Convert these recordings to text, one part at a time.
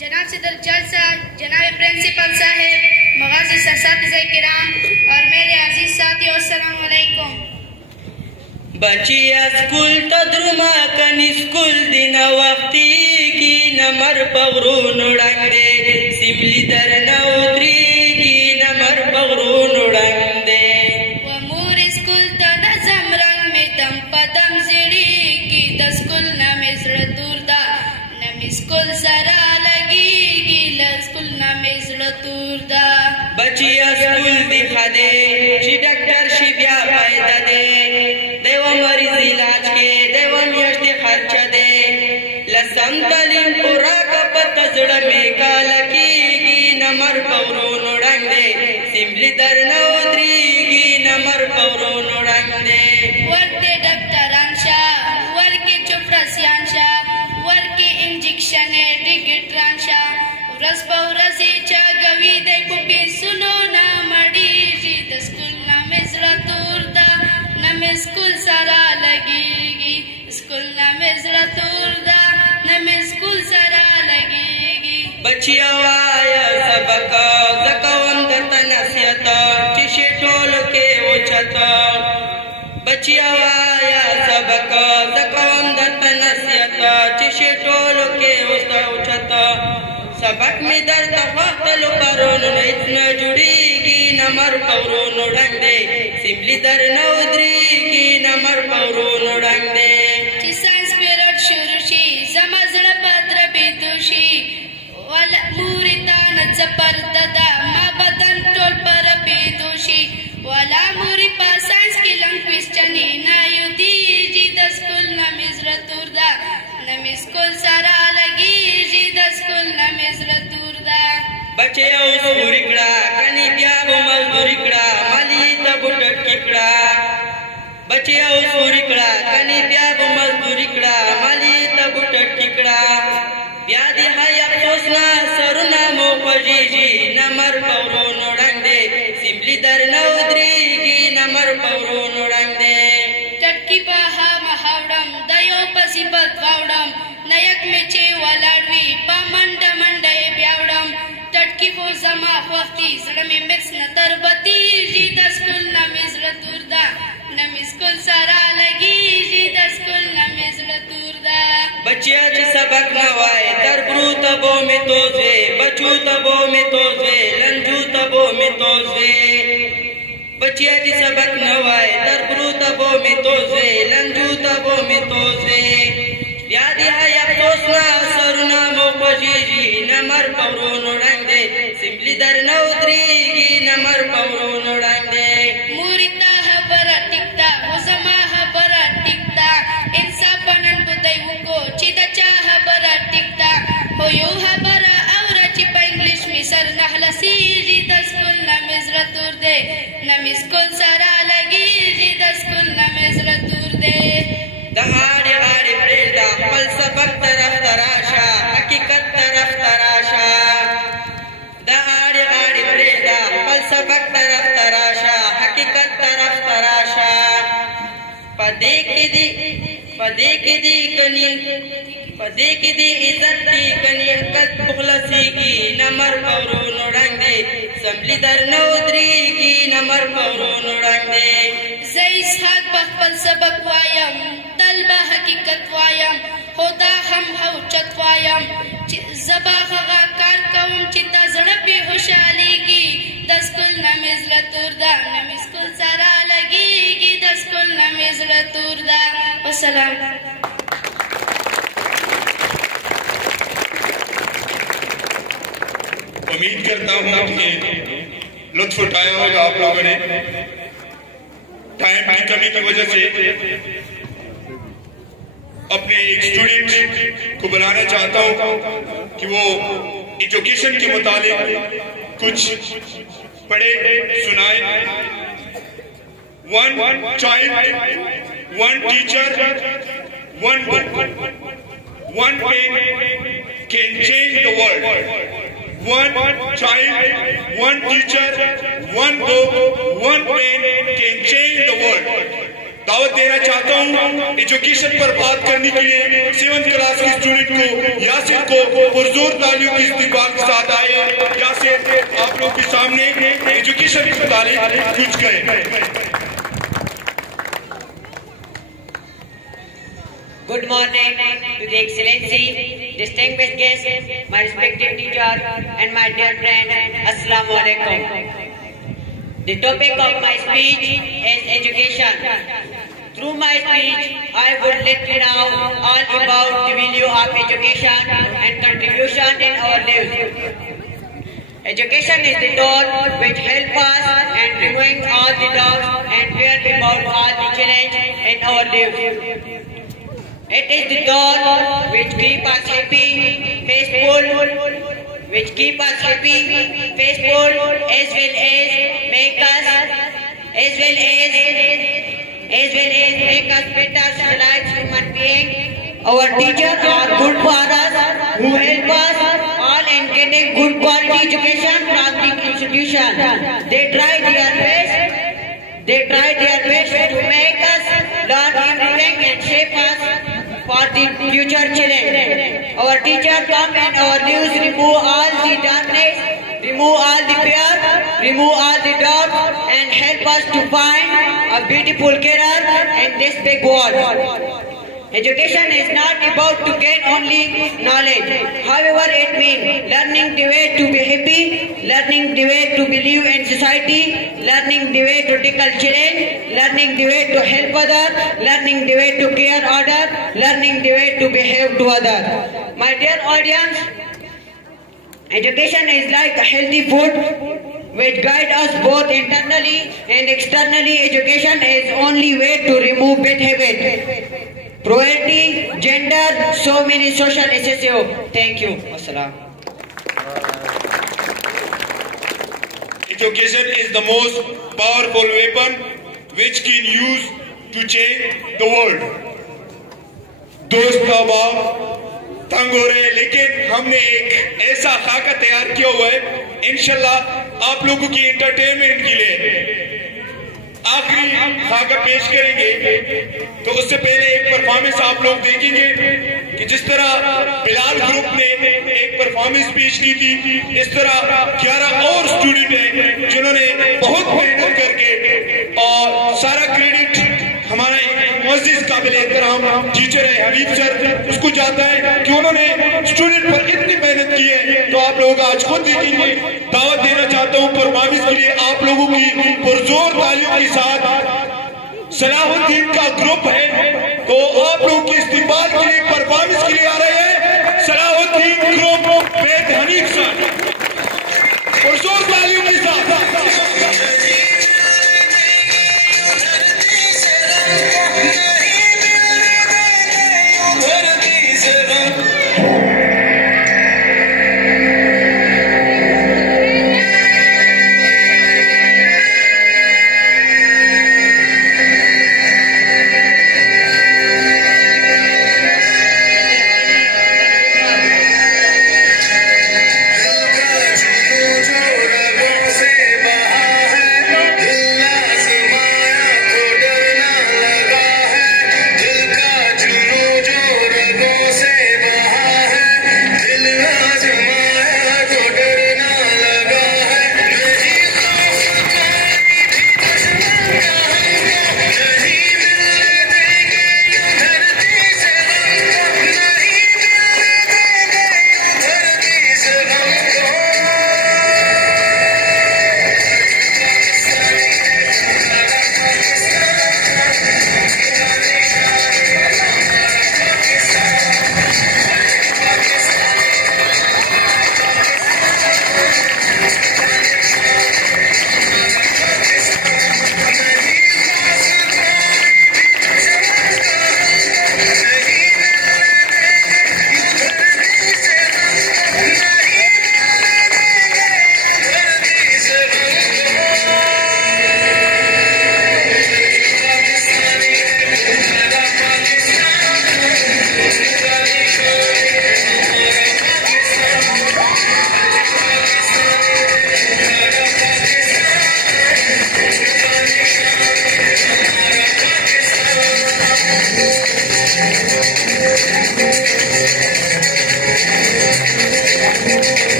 जनाब सदर जलसा, जनाब प्रिंसिपल साहब, मुअज़्ज़िज़ असातिज़ा किराम और मेरे अजीज साथियों, अस्सलाम वालेकुम। बचिया स्कूल तद्रुमा कन स्कूल दिन वक्ती की नमर पगरून उड़ंगे सिमली दर नौद्री की नमर पगरून उड़ंगे वमूर स्कूल त नजम रंग में दम पदम जिड़ी की द स्कूल न मिस्र दूरदा न स्कूल सरा लगेगी ल स्कूल न मिस्र दूरदा बचिया स्कूल दिखा दे शी डॉक्टर शी ब्या फायदा दे देवा मरीज इलाज के देवा मियाश्ती खर्च दे लसम तलीम पूरा का पता जड़ में काल की नमर पौरून उड़ंगे सिमली दर नौद्री की नमर पौरून उड़ंगे वर्के डॉक्टर अंशा वर्के चुप्रसियांशा वर्के इंजेक्शन टिकट रांशा रस पौरसी चा गवी दे पुपी सुनो ना मड़ी जी द स्कूल ना मिस्र दूरदा न स्कूल सारा लगेगी स्कूल ना मिस्र दूरदा न स्कूल सारा लगेगी बचिया वाया सबक जकवन दतनसियत चिशे टोल के उचत बचिया वाया सबक जकवन दतनसियत चिशे टोल के उचत सबक में दर्द फखल करोन इतना जुड़ीगी नमर पौरून उड़ंगे सिमली दर नौद्री की नमर पौरून उड़ंगे साइंस पीरियड शुरूशी समझण पत्र बिदुशी वाला मुरितान जबरददा मा बदन टोल पर बिदुशी वाला मुरी पा साइंस की लंक्विस्टनी ना युदी जी द स्कूल ना मिस्र दूरदा न स्कूल सारा लगी जी द स्कूल ना मिस्र दूरदा बचे उस मुरिकड़ा कनी ब्या मजदूरिकड़ा माली तब टटकिकड़ा बचे उस मुरिकड़ा कनी ब्या मजदूरिकड़ा माली तब टटकिकड़ा ब्यादी हाय अफसोस ना सरुना मोखजी जी नमर पौरून उड़ंगे सिमली दर नौद्री की नमर पौरून उड़ंगे टटकी बाहा महावडम दयो पसिबत वावडम नयक मेचे वलाडवी पा मंड मंडे ब्यावडम टटकी को जमा वक्ती जड़ में मिक्स न तरबती जी द स्कूल न मिस्र दूरदा न स्कूल सारा लगी जी द स्कूल न मिस्र दूरदा बच्चिया जी सबक नवाए तरब्रू तबो में तोजे बचू तबो में तोजे लंजू तबो में तोजे बच्चिया जी सबक नवाए तरब्रू तबो में तोजे लंजू तबो में तोजे याद है अफसोस ना सरुना मोखजी जी नमर पौरून उड़ंगे सिमली दर नौद्री की नमर पौरून उड़ंगे मुरिता हबरा टिकता हुजमा हबरा टिकता इंसा बनन बुदई उको चिदचा हबरा टिकता होयो हबरा औरा चिपा इंग्लिश में सर नहलसी जी द स्कूल ना मिस्र दूर दे न स्कूल सारा लगी जी द स्कूल ना मिस्र दूर दे दहाड़े आड़े प्रेरदा पल सबक तरफ तराशा हकीकत तरफ तराशा दहाड़े आड़े प्रेरदा पल सबक तरफ तराशा हकीकत तरफ तराशा पदे की दी इज्जत दी कनी हकत मुखलसी की नमर पौरून उड़ंगे संभली दर नौद्री की नमर पौरून उड़ंगे जैस हाथ बखपल सबक वायम तलबा हकीकत वायम होदा हम हौचत वायम जबा खगा कार कौम चिता जड़पी खुशहाली की द स्कूल न मिस्र दूरदा न स्कूल सारा लगेगी द स्कूल न मिस्र दूरदा वसलाम। उम्मीद करता हूँ कि लुत्फ उठाया होगा आप लोगों ने। टाइम की कमी की वजह से अपने एक स्टूडेंट को बुलाना चाहता हूँ कि वो एजुकेशन के मुतालिक कुछ पढ़े सुनाए। One child, one teacher, one book, one pen can change the world. One child, one teacher, one book, one pen can change the world. दावत देना चाहता हूँ एजुकेशन पर बात करने के लिए 7th क्लास की स्टूडेंट को यासिर को पुरजोर तालियों की इस्तेमाल के साथ आए। यासिर आप लोग के सामने एजुकेशन की तालीम कुछ करें। Good morning to the Excellency, distinguished guests, my respected teacher and my dear friend. Assalamu alaikum. The topic of my speech is education. Through my speech, I would let you know all about the value of education and contribution in our lives. Education is the door which helps us in removing all the doubts and fear about all the challenge in our lives. It is the door which keep us happy, faithful, which keep us happy, faithful, as well as make us, make us better civilized human beings. Our teachers are good fathers who help us all in getting good quality education from the institution. They try their best to make us learn everything and shape us for the future children. Our teachers come in our lives, remove all the darkness, remove all the fear, remove all the doubt, and help us to find a beautiful career in this big world. Education is not about to gain only knowledge. However, it means learning the way to be happy, learning the way to believe in society, learning the way to tackle challenge, learning the way to help others, learning the way to care others, learning the way to behave to others. My dear audience, education is like a healthy food which guides us both internally and externally. Education is only way to remove bad habits. Cruelty, gender, so many social issues. Thank you. Assalam. Education is the most powerful weapon which can use to change the world. दोस्त अहबाब तंग हो रहे हैं, लेकिन हमने एक ऐसा खाका तैयार किया हुआ है इंशाल्लाह आप लोगों की एंटरटेनमेंट के लिए आखिरी खाका पेश करेंगे। तो उससे पहले एक परफॉर्मेंस आप लोग देखेंगे कि जिस तरह बिलाल ग्रुप ने एक परफॉर्मेंस पेश की थी, इस तरह 11 और स्टूडेंट हैं जिन्होंने बहुत मेहनत करके, और सारा क्रेडिट हमारा मुअज़्ज़िज़ काबिल एहतराम टीचर है हबीब सर, उसको जाता है कि उन्होंने स्टूडेंट पर इतनी मेहनत की है। तो आप लोग आज खुद देखेंगे। दावत देना चाहता हूँ परफॉर्मेंस के लिए आप लोगों की पुरजोर तालियों के साथ सलाहुद्दीन का ग्रुप है, तो आप लोगों की इस्तेमाल के लिए परफॉर्मेंस के लिए आ रहे हैं सलाहुद्दीन ग्रुप वेद हनीफ सर, पुरजोर तालियों के साथ। दिल का जुनून जो रगों से बहा है,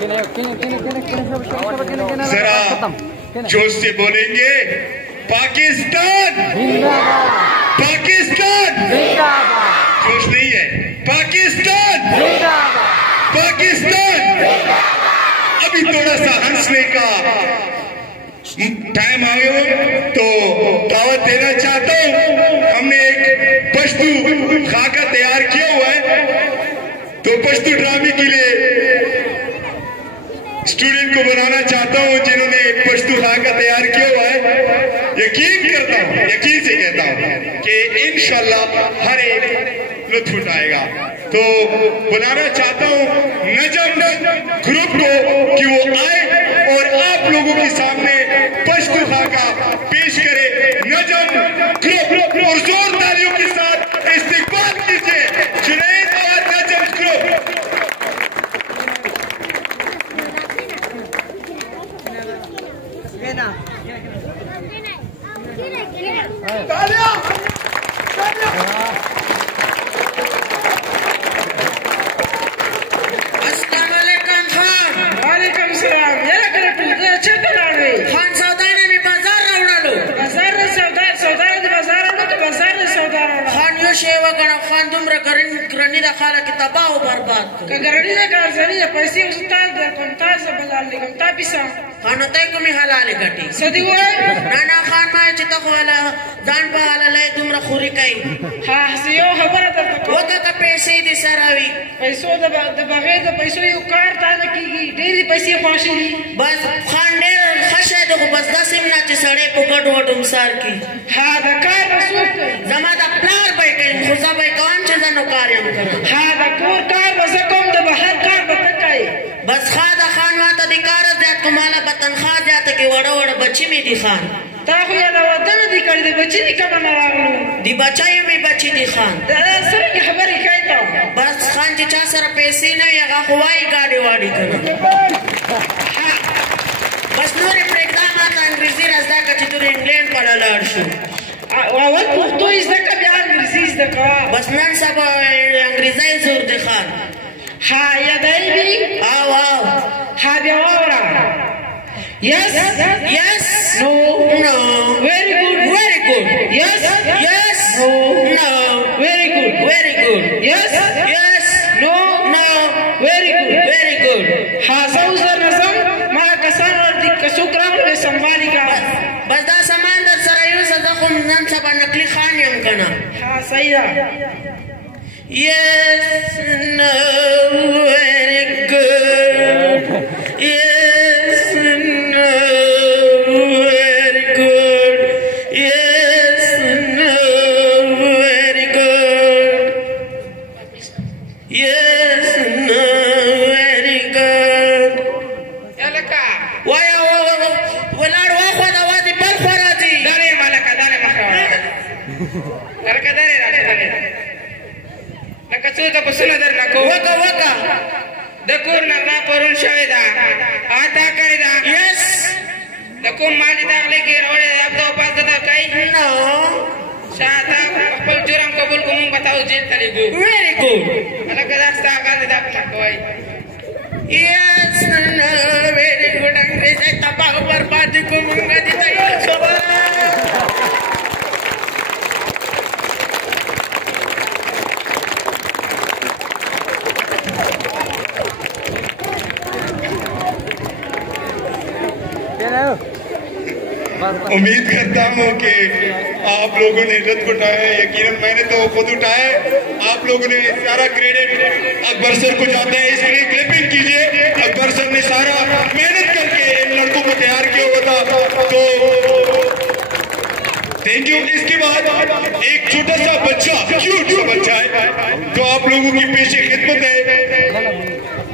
जरा जोश से बोलेंगे, पाकिस्तान पाकिस्तान। जोश नहीं है, पाकिस्तान पाकिस्तान। अभी थोड़ा सा हंसने का टाइम आ गया तो दावत देना चाहता हूँ। हमने एक पश्तू खाका तैयार किया हुआ है, तो पश्तू ड्रामे के लिए स्टूडेंट को बनाना चाहता हूँ जिन्होंने पश्तू खाका तैयार किया हुआ है। यकीन करता हूँ, यकीन से कहता हूँ कि इंशाल्लाह हर एक लुत्फ उठाएगा। तो बुलाना चाहता हूँ नजम ग्रुप को कि वो आए और आप लोगों के सामने पश्तू खाका पेश करे। नजम ग्रुप और जोर तालियों के साथ इस्तेमाल कीजिए जुनैद और नजम ग्रुप। खान तुमरा करनी दा खाला की तबाह और बर्बाद का करनी दा कारजनी दा पैसे उस्ताद दा कंता से बाजार ले कंता पिसा खाना तय को मी हलाल गटी सदी वो नाना खान माय चिता वाला जान पा वाला ले तुमरा खुरी कई हां हसियो खबर दा वो का पैसे दे सरावी पैसो दा बगैर दा पैसो यू कार ता की डेरी पैसे फाशी बस खान ने खशे दो बस 10 मिनट च सड़े पकड़ वटम सार की हां दा कार रसूख जमा दा प्लार भाई के खुदा भाई कौन चीज़ नुकारियम कर हाँ दकोर कार बस कम दे बाहर कार बतकाई बस खादा खान माता दिकार जात कुमाला बतन खा जात के वड़ा वड़ा बच्ची में दी खान ता हो या वतन दी कर दे बच्ची दी कम ना रागलो दी बचाई में बच्ची दी खान सर की खबर ही कहता बस खान जी चा सर पैसे न या गवाई गाड़ी वाड़ी कर बस नूरे प्रोग्राम आता अंग्रेजी रजदा का चितुर इंग्लैंड पढ़ा लड़शु अवल पुख्तो इस दका बयान अंग्रेजी इस दका बस नन सब अंग्रेजी जोर दिखान हाँ या दाइबी आओ आओ हाँ बेवावरा yes yes no no very good yes yes no no very good yes yes no no very good हाँ सऊज़र नज़म माँ कसान और दिक्कत शुक्रान ले संभाली का बस दा सामान दर सरायों सदा को नन सब नकली खान यम करना हाँ सही है yes no very good yes no very good yes no very good yes no very good yalaka waya walad wa khada wadi bal kharati dare malaka dare makra karka dare nakasuta kusuna dar nako waka waka dakur na porun shavida ata karida yes dakum malida legi rode abdo pas da kai no shata kapul juram kabul kumung batau jil talibu very good alaka dasta kan da koi yes no very good angreze tabah barbad kumung gadi tai soba उम्मीद करता हूँ कि आप लोगों ने लुत्फ उठाया। यकीनन मैंने तो खुद उठाया, आप लोगों ने सारा क्रेडिट अकबर सर को जाता है, इसलिए क्लिपिंग कीजिए। अकबर सर ने सारा मेहनत करके इन लड़कों को तैयार किया हुआ था, तो थैंक यू। इसके बाद एक छोटा सा बच्चा, क्यूट सा बच्चा है, तो आप लोगों की पेशे खिदमत है।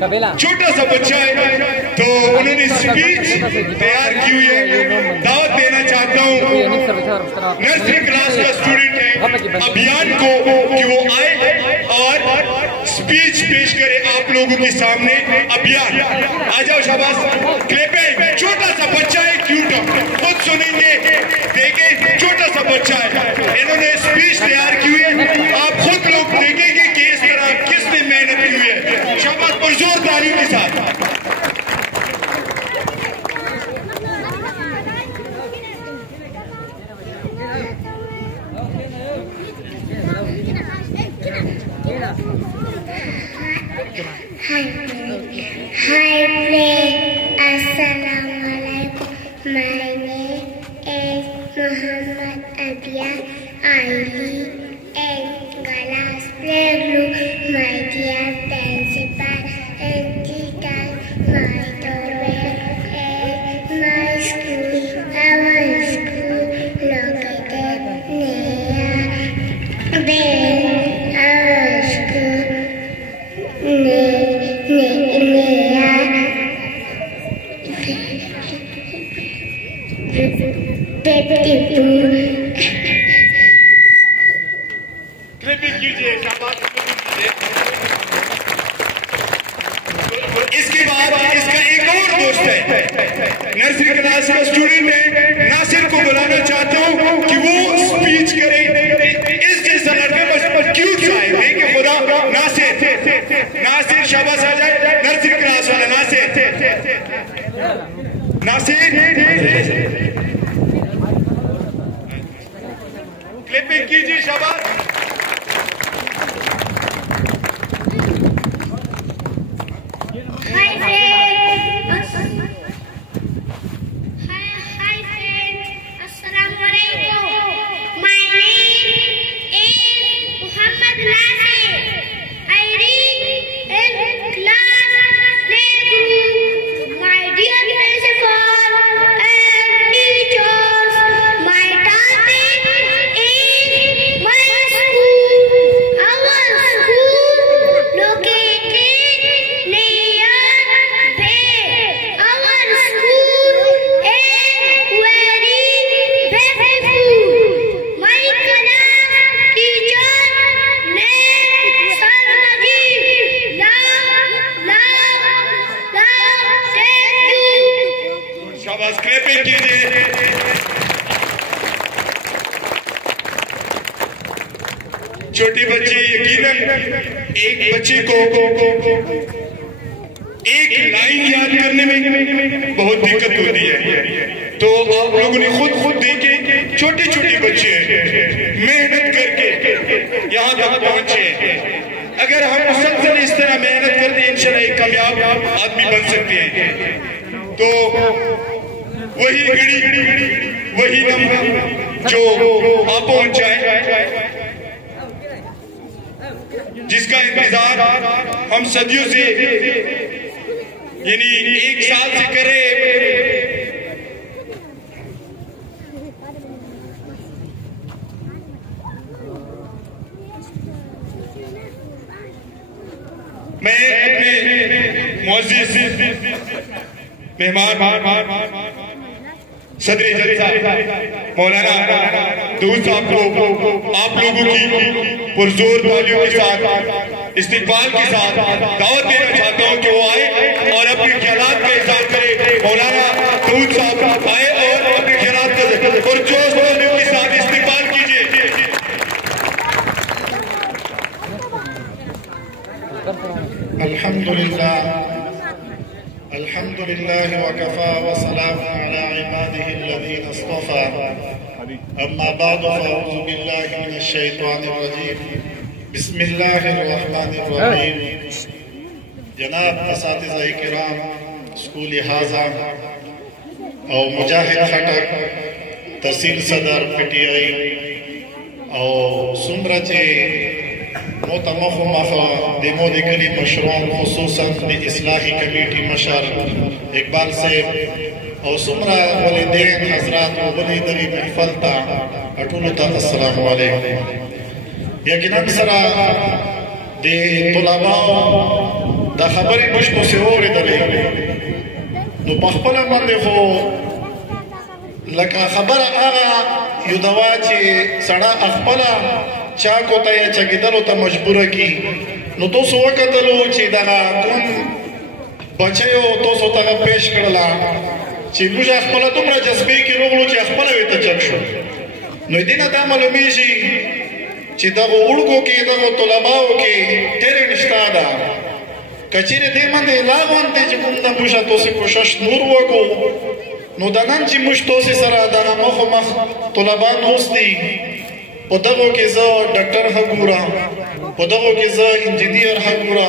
छोटा सा बच्चा है, तो उन्होंने स्पीच तैयार की हुई है। दावत देना चाहता हूँ नर्सरी क्लास का स्टूडेंट है अभियान को कि वो आए और स्पीच पेश करे आप लोगों के सामने। अभियान आ जाओ, शाबाश, क्लिपिंग। छोटा सा बच्चा है, क्यूट, खुद सुनेंगे, देखें, छोटा सा बच्चा है, इन्होंने स्पीच तैयार की हुई है। आप खुद लोग देखेंगे कि इस तरह किसने मेहनत की हुई है। शाबाश, पुरजोर ताली के साथ। Assalamualaikum. My name is Muhammad Adia Ali in Galas Playgroup. My dear principal and teachers, my daughter and my school, our school located near our school near clipping कीजिए, शाबाश, इसके बाद इसका एक और दोस्त है, नर्सरी क्लास का स्टूडेंट है, नासिर को बुलाना चाहता हूँ कि वो स्पीच करे। इस जैसा लड़का बस क्यूट सा है, देखिए खुदा। नासिर शाबाश आ जाए, नर्सरी क्लास वाला नासिर। क्लिपिंग कीजिए, शाबाश। Hi friends. Hi friends. Assalamualaikum. My name is Muhammad Nasir. I read in class playgroup. My dear principal and teachers, my topic is my school. Our school located near our school is very beautiful. My class teacher named Sarmaji. Thank you. शाबाश, clipping कीजिए। छोटी बच्ची, यकीनन एक बच्चे को एक line याद करने में बहुत दिक्कत होती है, तो आप लोगों ने खुद देखे, छोटे छोटे बच्चे मेहनत करके यहाँ तक पहुंचे। अगर हम मुसलसल इस तरह मेहनत करते हैं, इंशाल्लाह एक कामयाब आदमी बन सकते हैं। तो वही घड़ी, वही लम्हा जो आप पहुंच जाए, जिसका इंतजार हम सदियों से, यानी 1 साल से करें। मैं अपने मुअज़्ज़िज़ मेहमान सदर जलसा मौलाना दूर साहब को आप लोगों की पुरजोर तालियों के साथ, इस्तिकबाल के साथ दावत देना चाहता हूं कि वो आए और अपने ख्यालात का इज़हार करे। मौलाना दूर साहब आए और अपने ख्यालात का पुरजोर तालियों के साथ इस्तिकबाल कीजिए। अल्हम्दुलिल्लाह वकफा वसलामुन अला इबादिही अल्लज़ीना इस्तफ़ा अम्मा बअद फ़अऊज़ु बिल्लाहि मिनश शैतानिर रजीम बिस्मिल्लाहिर रहमानिर रहीम। जनाब असातिज़ा किराम, स्कूल हाजा और मुजाहिद खटक, तहसील सदर PTI और सुमरचे मोतमख दिमो दिकली मशरूम, खुसूसन इस्लाही कमेटी मशर इकबाल से और सुमरा वलिदैन हजरात वली दरी महफल ता अटूल ता अस्सलामु अलैकुम। यकीनन सरा दे तुलबा दा खबरें मुश्को से और दले नो पखपल मंदे हो लका खबर आगा युदवा चे सड़ा अखपला चाको ता या चगिदलो ता मजबूर की नो तो सो वकतलो ची दगा कोन बचयो तो सो ता पेश करला ची मुझे अखपला तुमरा जज्बे की रोगलो ची अखपला वेता चक्षु नो दिना ता मालूमीजी ची दगो उड़को की दगो तुलबाओ की तेरे निष्ठादा कचीरे दे मंदे लागवंते ची कुंदा मुझा तो से कोशिश नूर वको नो दनन ची मुझ तो से सरा दगा मखो मख तुलबान होस्ती पदगो के ज डॉक्टर हगूरा, पदगो के ज इंजीनियर हगूरा,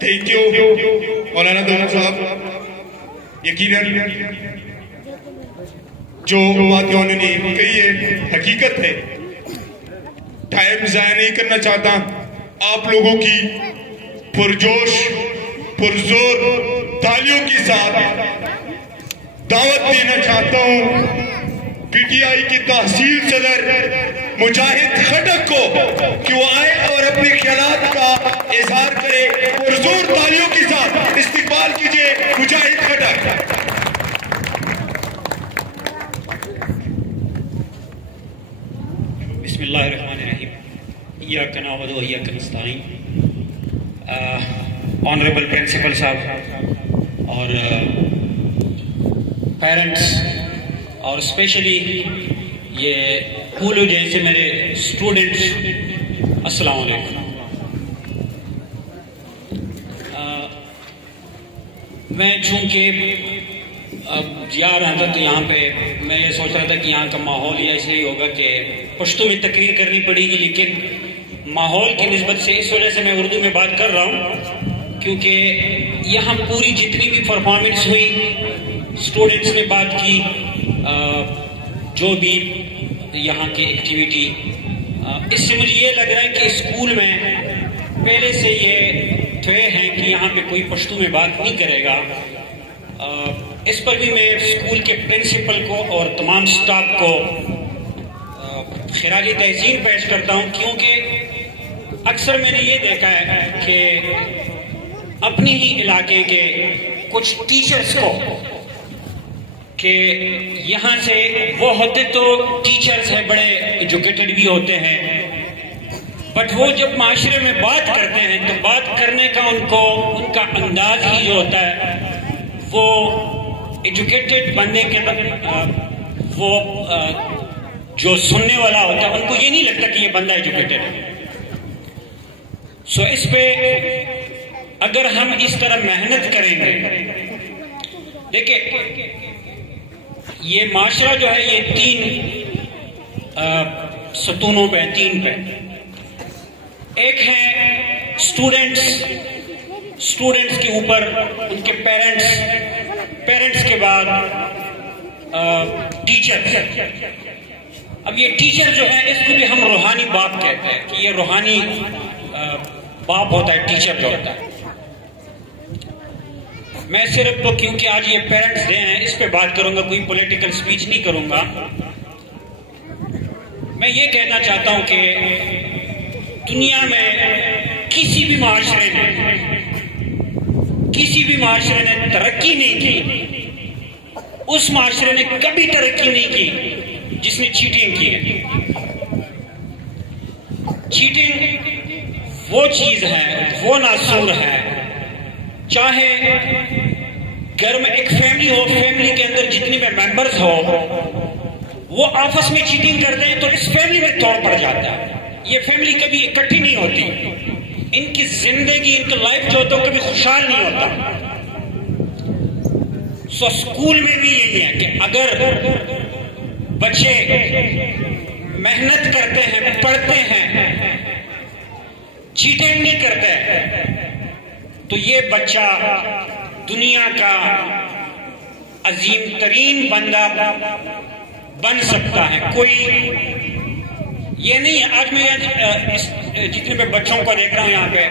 थैंक यू मौलाना दोनों साहब. यकीनन जो बातें उन्होंने कही है हकीकत है. टाइम ज़ाया नहीं करना चाहता. आप लोगों की पुरजोश पुरजोर तालियों के साथ दावत देना चाहता हूँ पीटीआई की तहसील सदर मुजाहिद खटक को कि वो आए और अपने ख्यालात का इजहार करे. पुरजोर तालियों के साथ इस्तिकबाल कीजिए मुजाहिद खटक. बिस्मिल्लाहिर्रहमानिर्रहीम. इय्याका नअबुदु व इय्याका नस्तईन. ऑनरेबल प्रिंसिपल साहब और पेरेंट्स और स्पेशली ये फूलू जैसे मेरे स्टूडेंट्स, अस्सलाम वालेकुम. मैं चूँकि अब जा रहा था तो यहाँ पे मैं ये सोच रहा था कि यहाँ का माहौल ही ऐसे ही होगा कि पश्तो में तकरीर करनी पड़ेगी, लेकिन माहौल की निस्बत से इस वजह से मैं उर्दू में बात कर रहा हूँ क्योंकि यहाँ पूरी जितनी भी परफॉर्मेंस हुई स्टूडेंट्स ने बात की, जो भी यहाँ की एक्टिविटी, इससे मुझे ये लग रहा है कि स्कूल में पहले से ये तय है कि यहाँ पे कोई पश्तो में बात नहीं करेगा. इस पर भी मैं स्कूल के प्रिंसिपल को और तमाम स्टाफ को खिराली तहसीन पेश करता हूँ क्योंकि अक्सर मैंने ये देखा है कि अपने ही इलाके के कुछ टीचर्स को कि यहाँ से वो होते तो टीचर्स हैं, बड़े एजुकेटेड भी होते हैं, बट वो जब माशरे में बात करते हैं तो बात करने का उनका अंदाज ही जो होता है वो एजुकेटेड बंदे के वो जो सुनने वाला होता है उनको ये नहीं लगता कि ये बंदा एजुकेटेड है. सो इस पे अगर हम इस तरह मेहनत करेंगे, देखिए ये माशरा जो है ये 3 सतूनों पे, 3 पे. एक है स्टूडेंट्स के ऊपर उनके पेरेंट्स के बाद टीचर. अब ये टीचर जो है इसको भी हम रूहानी बाप कहते हैं कि ये रूहानी बाप होता है टीचर जो होता है. मैं सिर्फ तो क्योंकि आज ये पेरेंट्स डे हैं इस पे बात करूंगा, कोई पॉलिटिकल स्पीच नहीं करूंगा. मैं ये कहना चाहता हूं कि दुनिया में किसी भी माशरे ने तरक्की नहीं की, उस माशरे ने कभी तरक्की नहीं की जिसने चीटिंग की है. चीटिंग वो चीज है, वो नासूर है. चाहे घर में एक फैमिली हो, फैमिली के अंदर जितनी भी मेंबर्स हो वो आपस में चीटिंग करते हैं तो इस फैमिली में तोड़ पड़ जाता है. ये फैमिली कभी इकट्ठी नहीं होती, इनकी जिंदगी, इनका लाइफ जो होता है कभी खुशहाल नहीं होता. सो स्कूल में भी यही है कि अगर बच्चे मेहनत करते हैं, पढ़ते हैं, चीटिंग नहीं करते हैं तो ये बच्चा दुनिया का अजीम तरीन बंदा बन सकता है. कोई ये नहीं है. आज मैं जितने भी बच्चों को देख रहा हूं यहाँ पे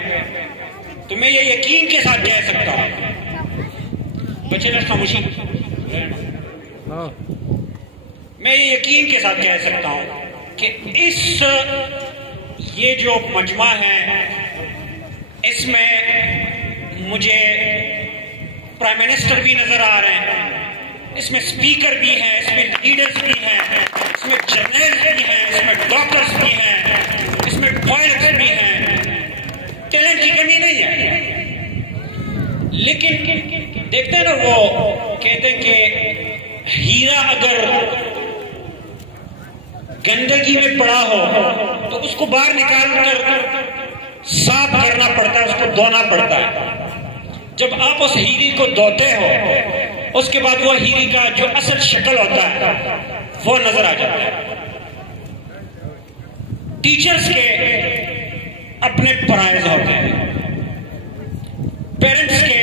तो मैं ये यकीन के साथ कह सकता हूं, बच्चे ना खामोशी, मैं ये यकीन के साथ कह सकता हूं कि ये जो मजमा है इसमें मुझे प्राइम मिनिस्टर भी नजर आ रहे हैं, इसमें स्पीकर भी हैं, इसमें लीडर्स भी हैं, इसमें जनरल्स भी हैं, इसमें डॉक्टर्स भी हैं, इसमें पायलट्स भी हैं. देखते हैं ना, वो कहते हैं कि हीरा अगर गंदगी में पड़ा हो तो उसको बाहर निकाल कर साफ करना पड़ता है, उसको धोना पड़ता है। जब आप उस हीरे को धोते हो उसके बाद वो हीरे का जो असल शक्ल होता है वो नजर आ जाता है। टीचर्स के अपने फराइज होते हैं, पेरेंट्स के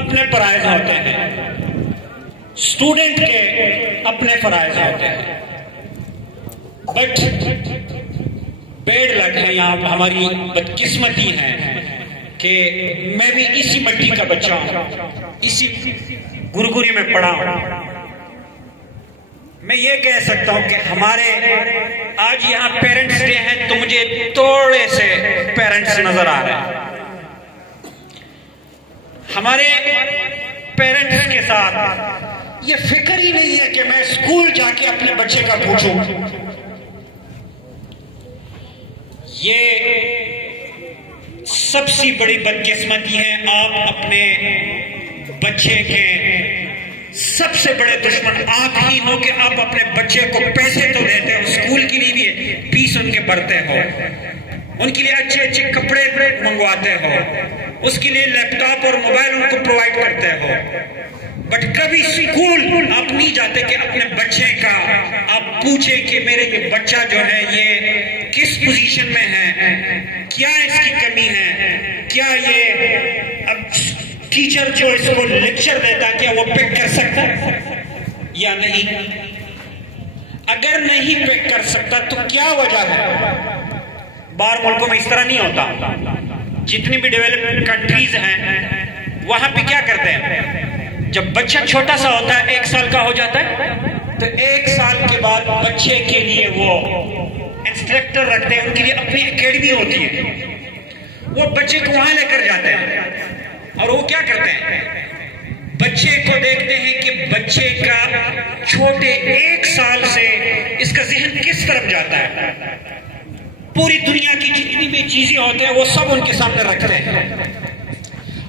अपने फराइज होते हैं, स्टूडेंट के अपने फराइज होते हैं। बट बेड लक है, यहाँ हमारी बदकिस्मती है कि मैं भी इसी मिट्टी का बच्चा हूं, इसी गुरुकुरी में पढ़ा हूं। मैं ये कह सकता हूं कि हमारे आज यहाँ पेरेंट्स डे है तो मुझे थोड़े से पेरेंट्स नजर आ रहे हैं। हमारे पेरेंट्स के साथ ये फिक्र ही नहीं है कि मैं स्कूल जाके अपने बच्चे का पूछूं। ये सबसे बड़ी बदकिस्मती है। आप अपने बच्चे के सबसे बड़े दुश्मन आप ही हो कि आप अपने बच्चे को पैसे तो देते हो, स्कूल के लिए भी फीस उनके भरते हो, उनके लिए अच्छे अच्छे कपड़े मंगवाते हो, उसके लिए लैपटॉप और मोबाइल उनको प्रोवाइड करते हो। बट कभी स्कूल आप नहीं जाते कि अपने बच्चे का आप पूछें कि मेरे ये बच्चा जो है ये किस पोजीशन में है, क्या इसकी कमी है, क्या ये अब टीचर जो इसको लेक्चर देता है क्या वो पिक कर सकता है या नहीं। अगर नहीं पिक कर सकता तो क्या वजह है। बाहर मुल्कों में इस तरह नहीं होता। जितनी भी डेवलप्ड कंट्रीज हैं वहां पे क्या करते हैं, जब बच्चा छोटा सा होता है 1 साल का हो जाता है तो 1 साल के बाद बच्चे के लिए वो इंस्ट्रक्टर रखते हैं, उनके लिए अपनी एकेडमी होती है, वो बच्चे को वहां लेकर जाते हैं और वो क्या करते हैं, बच्चे को देखते हैं कि बच्चे का छोटे 1 साल से इसका जहन किस तरफ जाता है। पूरी दुनिया की जितनी भी चीजें होती हैं वो सब उनके सामने रखते हैं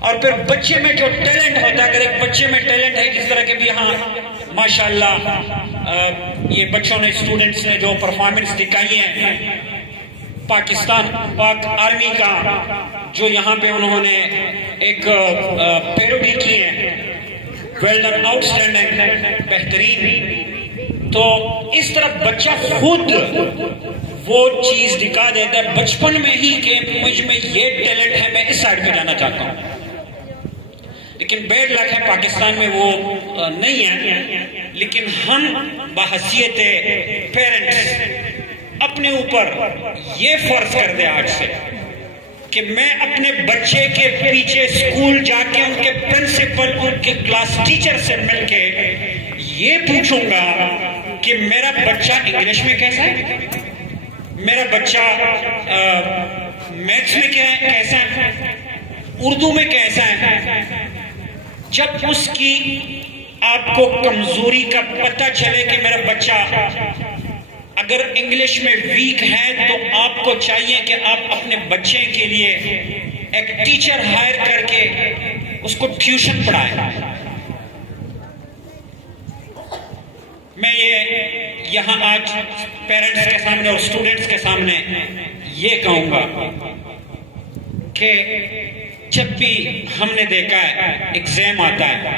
और फिर बच्चे में जो टैलेंट होता है, अगर एक बच्चे में टैलेंट है जिस तरह के भी यहाँ माशाल्लाह ये बच्चों ने स्टूडेंट्स ने जो परफॉर्मेंस दिखाई है पाक आर्मी का, जो यहाँ पे उन्होंने एक पैरोडी की है, वेल डन, आउटस्टैंडिंग, बेहतरीन। तो इस तरह बच्चा खुद वो चीज दिखा देता है बचपन में ही कि मुझ में ये टैलेंट है, मैं इस साइड पे जाना चाहता हूँ। लेकिन बैड लक है पाकिस्तान में वो नहीं है। लेकिन हम बहसियत पेरेंट्स अपने ऊपर ये फर्ज कर दे आज से कि मैं अपने बच्चे के पीछे स्कूल जाके उनके प्रिंसिपल, उनके क्लास टीचर से मिलके ये पूछूंगा कि मेरा बच्चा इंग्लिश में कैसा है, मेरा बच्चा मैथ्स में कैसा है, उर्दू में कैसा है। जब उसकी आपको कमजोरी का पता चले कि मेरा बच्चा अगर इंग्लिश में वीक है तो आपको चाहिए कि आप अपने बच्चे के लिए एक टीचर हायर करके उसको ट्यूशन पढ़ाएं। मैं ये यहाँ आज पेरेंट्स के सामने और स्टूडेंट्स के सामने ये कहूंगा कि जब भी हमने देखा है एग्जाम आता है,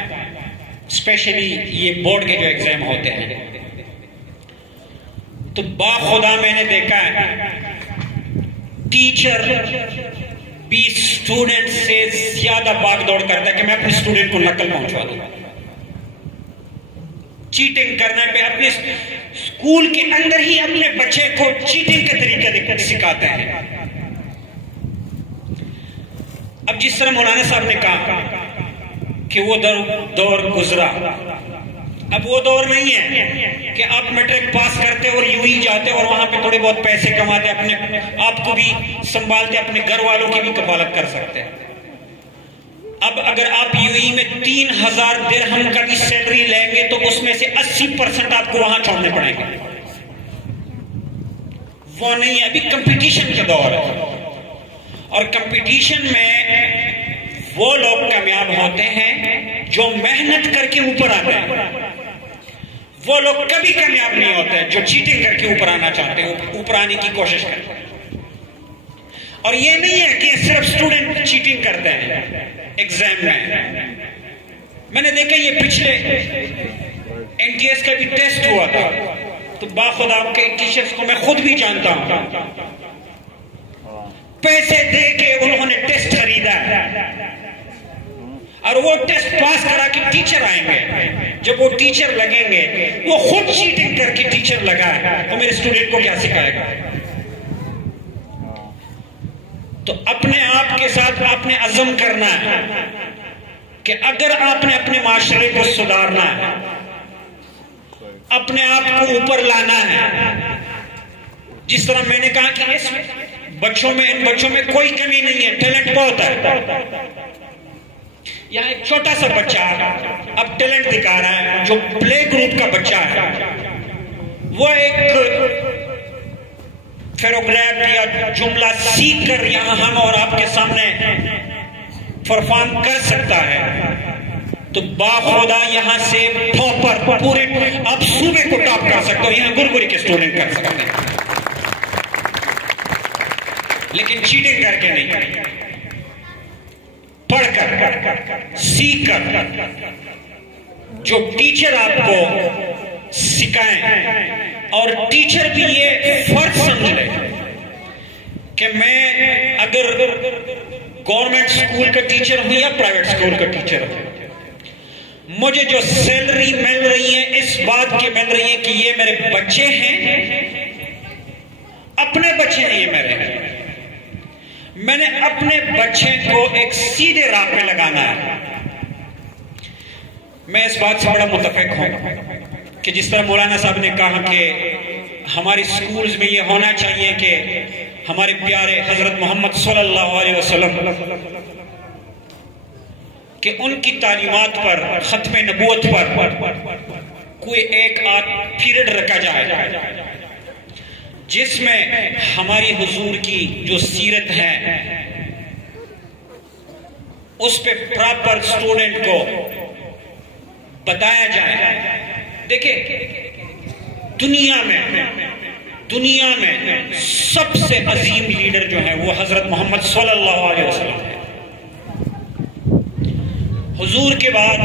स्पेशली ये बोर्ड के जो एग्जाम होते हैं, तो बाखुदा मैंने देखा है टीचर भी स्टूडेंट से ज्यादा भागदौड़ करता है कि मैं अपने स्टूडेंट को नकल पहुंचवा दूं। चीटिंग करने पे अपने स्कूल के अंदर ही अपने बच्चे को चीटिंग के तरीके सिखाते हैं। अब जिस तरह मौलाना साहब ने कहा कि वो दौर गुजरा, अब वो दौर नहीं है कि आप मैट्रिक पास करते और यूं ही जाते और वहां पे थोड़े बहुत पैसे कमाते, अपने आप को भी संभालते, अपने घर वालों की भी कफालत कर सकते हैं। अब अगर आप यूएई में 3000 दिरहम का भी सैलरी लेंगे तो उसमें से 80% आपको वहां छोड़ने पड़ेंगे। वो नहीं है, अभी कंपटीशन का दौर है और कंपटीशन में वो लोग कामयाब होते हैं जो मेहनत करके ऊपर आते हैं। वो लोग कभी कामयाब नहीं होते जो चीटिंग करके ऊपर आना चाहते हैं, ऊपर आने की कोशिश करते हैं। और ये नहीं है कि सिर्फ स्टूडेंट चीटिंग करते हैं एग्जाम में। मैंने देखा ये पिछले एनटीएस का भी टेस्ट हुआ था, तो बाखुदा आपके टीचर्स को मैं खुद भी जानता हूं, पैसे दे के उन्होंने टेस्ट खरीदा है और वो टेस्ट पास करा के टीचर आएंगे। जब वो टीचर लगेंगे, वो खुद चीटिंग करके टीचर लगा है, तो मेरे स्टूडेंट को क्या सिखाएगा? तो अपने आप के साथ आपने अज़म करना है कि अगर आपने अपने माशरे को सुधारना है, अपने आप को ऊपर लाना है, जिस तरह मैंने कहा कि इस बच्चों में, इन बच्चों में कोई कमी नहीं है, टैलेंट बहुत है। यहाँ एक छोटा सा बच्चा अब टैलेंट दिखा रहा है, जो प्ले ग्रुप का बच्चा है, वो एक पैराग्राफ या जुमला सीख कर यहां हम और आपके सामने परफॉर्म कर सकता है, तो बाखुदा यहां से टॉपर पूरे आप सूबे को टॉप कर सकते हो, यहां गुरगुरी के स्टूडेंट कर सकते हैं, लेकिन चीटिंग करके नहीं, पढ़कर सीख कर जो टीचर आपको सिखाएं, और टीचर भी ये फर्ज समझ ले कि मैं अगर गवर्नमेंट स्कूल का टीचर हूं या प्राइवेट स्कूल का टीचर हूं, मुझे जो सैलरी मिल रही है इस बात की मिल रही है कि ये मेरे बच्चे हैं, अपने बच्चे हैं ये मेरे, मैंने अपने बच्चे को एक सीधे राह पे लगाना है। मैं इस बात से बड़ा मुतफिक हूं कि जिस तरह मौलाना साहब ने कहा कि हमारे स्कूल्स में ये होना चाहिए कि हमारे प्यारे हजरत मोहम्मद सल्लल्लाहु अलैहि वसल्लम कि उनकी तालीमात पर, खत्म नबूवत पर कोई एक पीरियड रखा जाए जिसमें हमारी हुजूर की जो सीरत है उस पे प्रॉपर स्टूडेंट को बताया जाए। देखिए, दुनिया में सबसे अजीम लीडर जो है वो हजरत मोहम्मद सल्लल्लाहु अलैहि वसल्लम है। हुजूर के बाद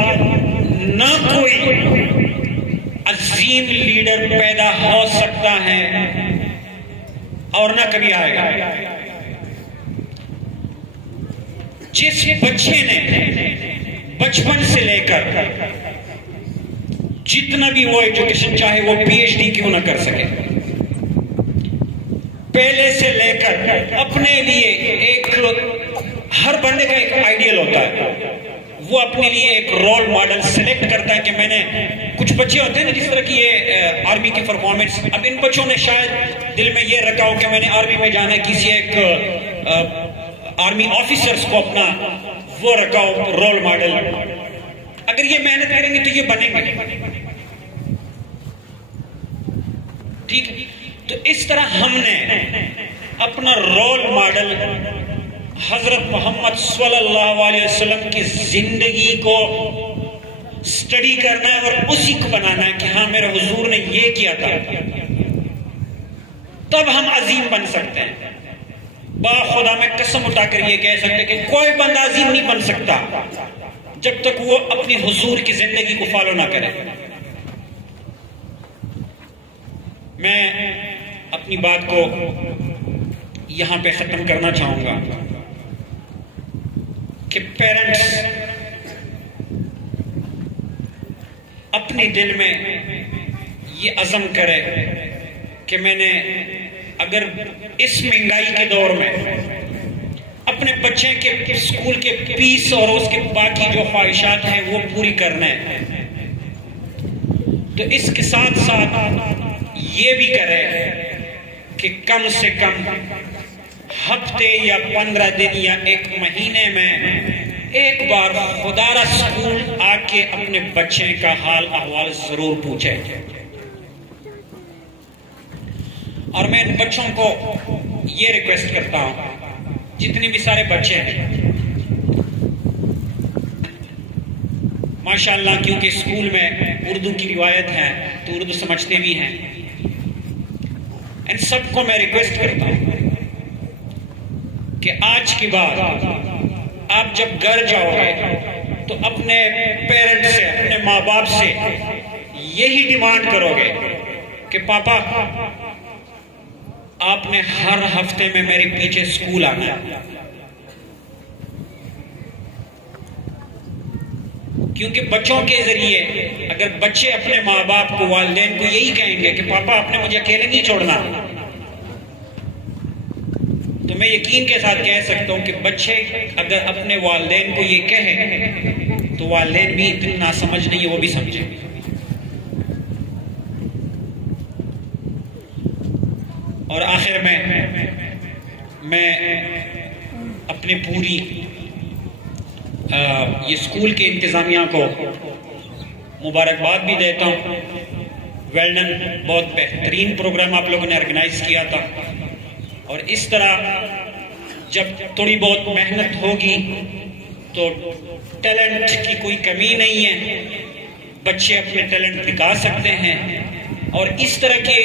ना कोई अजीम लीडर पैदा हो सकता है और ना कभी आएगा। जिस बच्चे ने बचपन से लेकर जितना भी वो एजुकेशन, चाहे वो पीएचडी क्यों ना कर सके, पहले से लेकर अपने लिए एक, हर बंदे का एक आइडियल होता है, वो अपने लिए एक रोल मॉडल सिलेक्ट करता है कि मैंने, कुछ बच्चे होते हैं ना जिस तरह की ये आर्मी की परफॉर्मेंस, अब इन बच्चों ने शायद दिल में ये रखा हो कि मैंने आर्मी में जाना है, किसी एक आर्मी ऑफिसर्स को अपना वो रखा हो रोल मॉडल। अगर ये मेहनत करेंगे तो ये बनेंगे, ठीक है। तो इस तरह हमने अपना रोल मॉडल हजरत मोहम्मद सल्लल्लाहु अलैहि वसल्लम की जिंदगी को स्टडी करना है और उसी को बनाना है कि हाँ मेरे हुजूर ने ये किया था, तब हम अजीम बन सकते हैं। बाखुदा में कसम उठाकर ये कह सकते कि कोई बंदा अजीम नहीं बन सकता जब तक वो अपनी हुजूर की जिंदगी को फॉलो ना करे। मैं अपनी बात को यहां पे खत्म करना चाहूंगा कि पेरेंट्स अपने दिल में ये अज़म करे कि मैंने अगर इस महंगाई के दौर में अपने बच्चे के स्कूल के फीस और उसके बाकी जो ख्वाहिशात हैं वो पूरी करना है, तो इसके साथ साथ ये भी करे कि कम से कम हफ्ते या 15 दिन या एक महीने में एक बार खुदारा स्कूल आके अपने बच्चे का हाल अहवाल जरूर पूछे। और मैं इन बच्चों को ये रिक्वेस्ट करता हूं, जितने भी सारे बच्चे हैं, माशाअल्लाह क्योंकि स्कूल में उर्दू की रिवायत है तो उर्दू समझते भी हैं। एंड सबको मैं रिक्वेस्ट करता हूं कि आज के बाद आप जब घर जाओगे तो अपने पेरेंट्स से, अपने माँ बाप से यही डिमांड करोगे कि पापा आपने हर हफ्ते में मेरे पीछे स्कूल आना है। क्योंकि बच्चों के जरिए अगर बच्चे अपने माँ बाप को, वालिदैन को यही कहेंगे कि पापा आपने मुझे अकेले नहीं छोड़ना, तो मैं यकीन के साथ कह सकता हूं कि बच्चे अगर अपने वालिदैन को ये कहें तो वालिदैन भी इतनी नासमझ नहीं है, वो भी समझे। और आखिर में मैं अपने पूरी ये स्कूल के इंतजामिया को मुबारकबाद भी देता हूँ। वेल डन, बहुत बेहतरीन प्रोग्राम आप लोगों ने ऑर्गेनाइज किया था। और इस तरह जब थोड़ी बहुत मेहनत होगी तो टैलेंट की कोई कमी नहीं है, बच्चे अपने टैलेंट दिखा सकते हैं। और इस तरह के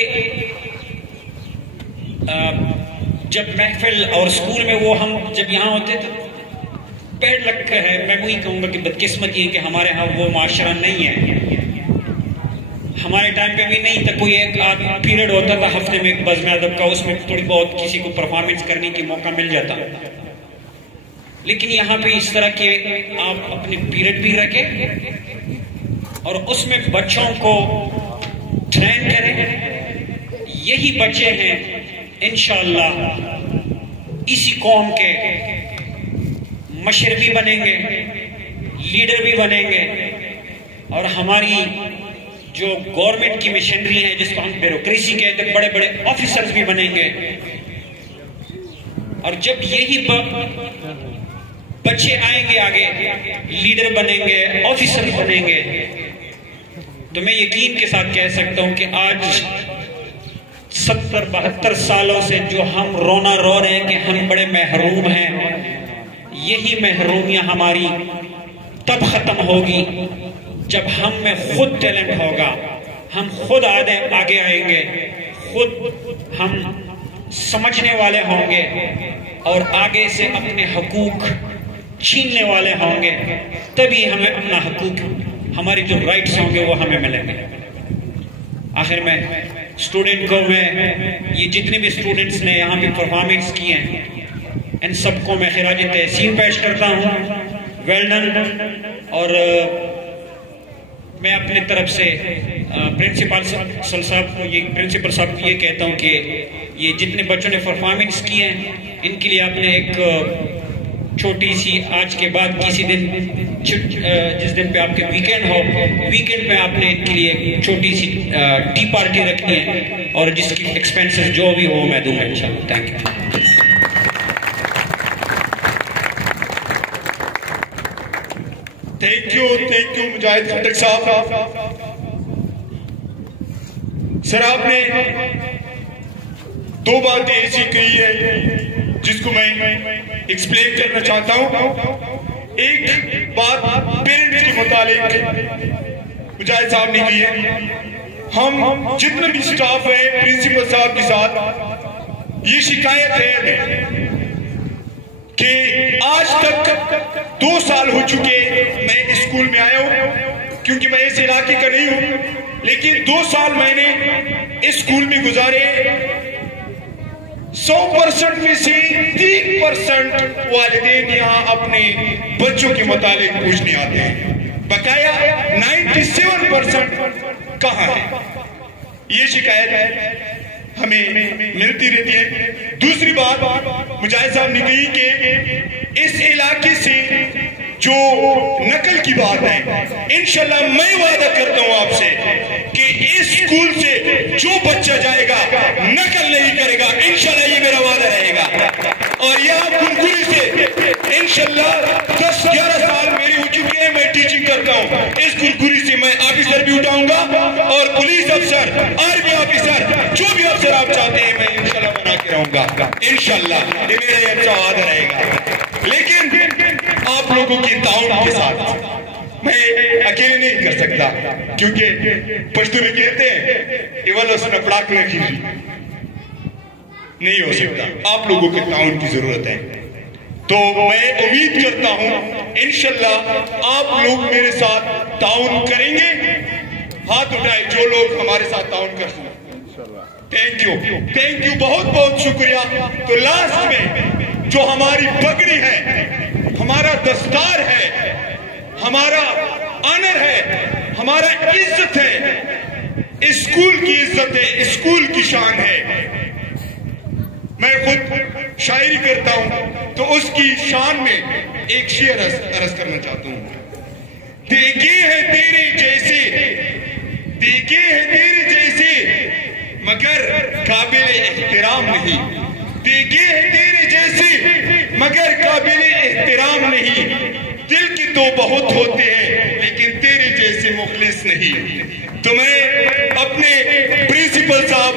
जब महफिल और स्कूल में वो हम जब यहाँ होते तो पेड़ लगता है, मैं वही कहूँगा कि बदकिस्मती है कि हमारे यहाँ वो माशरा नहीं है। हमारे टाइम पे भी नहीं था, कोई एक पीरियड होता था हफ्ते में एक बज़्म अदब का, उसमें थोड़ी बहुत किसी को परफॉर्मेंस करने की मौका मिल जाता। लेकिन यहाँ पे इस तरह के आप अपने पीरियड भी रखें और उसमें बच्चों को ट्रेन करें। यही बच्चे हैं इंशाअल्लाह इसी कौम के मशर भी बनेंगे, लीडर भी बनेंगे, और हमारी जो गवर्नमेंट की मशीनरी है जिसको हम ब्यूरोक्रेसी कहते हैं, बड़े बड़े ऑफिसर्स भी बनेंगे। और जब यही बच्चे आएंगे आगे, लीडर बनेंगे, ऑफिसर बनेंगे, तो मैं यकीन के साथ कह सकता हूं कि आज 70-72 सालों से जो हम रोना रो रहे हैं कि हम बड़े महरूम हैं, यही महरूमियां हमारी तब खत्म होगी जब हम में खुद टैलेंट होगा, हम खुद आगे आएंगे, खुद हम समझने वाले होंगे और आगे से अपने हकूक छीनने वाले होंगे, तभी हमें अपना हकूक, हमारी जो राइट्स होंगे वो हमें मिलेंगे। आखिर में स्टूडेंट को मैं, ये जितने भी स्टूडेंट्स ने यहाँ पे परफॉर्मेंस किए हैं, इन सबको मैं खिराज तहसीन पेश करता हूँ। Well done. और मैं अपने तरफ से प्रिंसिपल साहब को ये कहता हूँ कि ये जितने बच्चों ने परफॉर्मेंस किए हैं इनके लिए आपने एक छोटी सी, आज के बाद किसी दिन जिस दिन पे आपके वीकेंड हो, वीकेंड में आपने इनके लिए एक छोटी सी टी पार्टी रखनी है और जिसकी एक्सपेंसेस जो भी हो मैं दूंगा इंशाल्लाह। Thank you. थैंक यू मुजाहिद खटक साहब। सर आपने दो बातें ऐसी कही है जिसको मैं एक्सप्लेन करना चाहता हूं। एक बात पेरेंट्स के मुतालिक मुजाहिद साहब ने की है। हम जितने भी स्टाफ है प्रिंसिपल साहब के साथ ये शिकायत है कि आज तक 2 साल हो चुके मैं स्कूल में आया हूं, क्योंकि मैं इस इलाके का नहीं हूं, लेकिन 2 साल मैंने इस स्कूल में गुजारे। 100% में से 3% वालिदैन यहाँ अपने बच्चों के मुतालिक पूछने आते हैं, बकाया 97% कहाँ है। ये शिकायत हमें मिलती रहती है। दूसरी बात मुजाहिद साहब ने कही कि इस इलाके से जो नकल की बात है, इंशाल्लाह मैं वादा करता हूं आपसे कि इस स्कूल से जो बच्चा जाएगा नकल नहीं करेगा, इंशाल्लाह ये मेरा वादा रहेगा। और यहाँ कुनकुरी से इंशाल्लाह 10-11 साल मेरी हो चुके हैं, मैं टीचिंग करता हूँ। इस कुनकुरी से मैं ऑफिसर भी उठाऊंगा और पुलिस अफसर, आर्मी ऑफिसर, जो भी अफसर आप चाहते हैं मैं इंशाल्लाह बना के रहूंगा। इंशाल्लाह ये मेरा अच्छा वादा रहेगा, लेकिन आप लोगों की ताउन के साथ। मैं अकेले नहीं कर सकता, क्योंकि पश्तो में कहते हैं इवल उसने पड़ाक रखी नहीं हो सकता। आप लोगों के ताउन की जरूरत है। तो मैं उम्मीद करता हूं इंशाल्लाह आप लोग मेरे साथ ताउन करेंगे। हाथ उठाए जो लोग हमारे साथ ताउन कर सकते। थैंक यू, बहुत बहुत शुक्रिया। तो लास्ट में जो हमारी पगड़ी है, हमारा दस्तार है, हमारा ऑनर है, हमारा इज्जत है, स्कूल की इज्जत है, स्कूल की शान है। मैं खुद शायरी करता हूं तो उसकी शान में एक शेर अर्ज करना चाहता हूं। देखे हैं तेरे जैसे, देखे हैं तेरे जैसे, मगर काबिल एहतराम नहीं। देखे हैं तेरे जैसे मगर काबिल एहतराम नहीं। दिल के तो बहुत होते हैं लेकिन तेरे जैसे मुखलिस नहीं। तो मैं अपने प्रिंसिपल साहब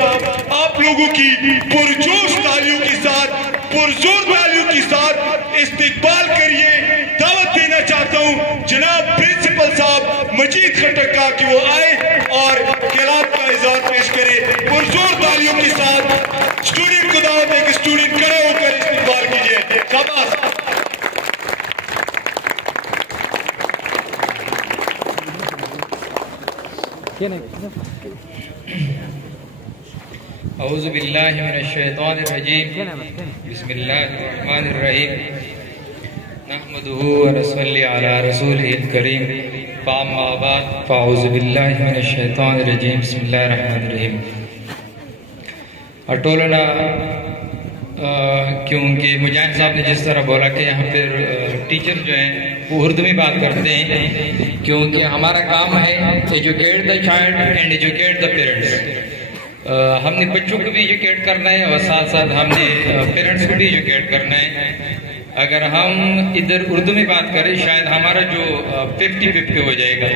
आप लोगों की पुरजोश तालियों के साथ, पुरजोर तालियों के साथ इस्तकबाल करिए। दावत देना चाहता हूं जनाब प्रिंसिपल साहब मजीद खटक का कि वो आए और कलाम का इजाज़ पेश करे। पुरजोर तालियों के साथ स्टूडेंट को दावत है कि स्टूडेंट खड़े होकर इस्तकबाल कीजिए। शाबाश। औज़ु बिल्लाहि मिनश शैतानिर रजीम, बिस्मिल्लाहिर रहीम, नहमदुहु व नसल्ली अला रसूलिहिल करीम, फअम्मा बाद, फ़अऊज़ु बिल्लाहि मिनश शैतानिर रजीम, बिस्मिल्लाहिर रहमानिर रहीम। अटोलना क्योंकि मुजाहिद साहब ने जिस तरह बोला कि यहाँ पर टीचर जो हैं वो उर्दू में बात करते हैं, क्योंकि हमारा काम है educate the child and educate the parents. हमने बच्चों को भी एजुकेट करना है और साथ साथ हमने पेरेंट्स को भी एजुकेट करना है। अगर हम इधर उर्दू में बात करें शायद हमारा जो 50-50 हो जाएगा।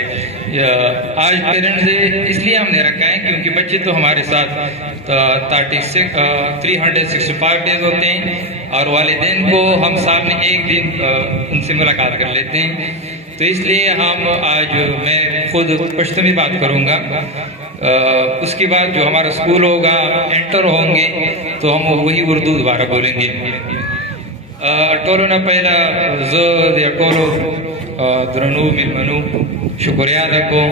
आज पेरेंट्स डे इसलिए हमने रखा है क्योंकि बच्चे तो हमारे साथ 365 डेज होते हैं और वालिदैन को हम साल में एक दिन उनसे मुलाकात कर लेते हैं। तो इसलिए हम आज मैं खुद पश्तो में बात करूँगा। उसके बाद जो हमारा स्कूल होगा एंटर होंगे तो हम वही उर्दू दोबारा बोलेंगे। टोलो ना पहला ज़ टोलो द्रनू मिलमनू शुक्रिया अदा को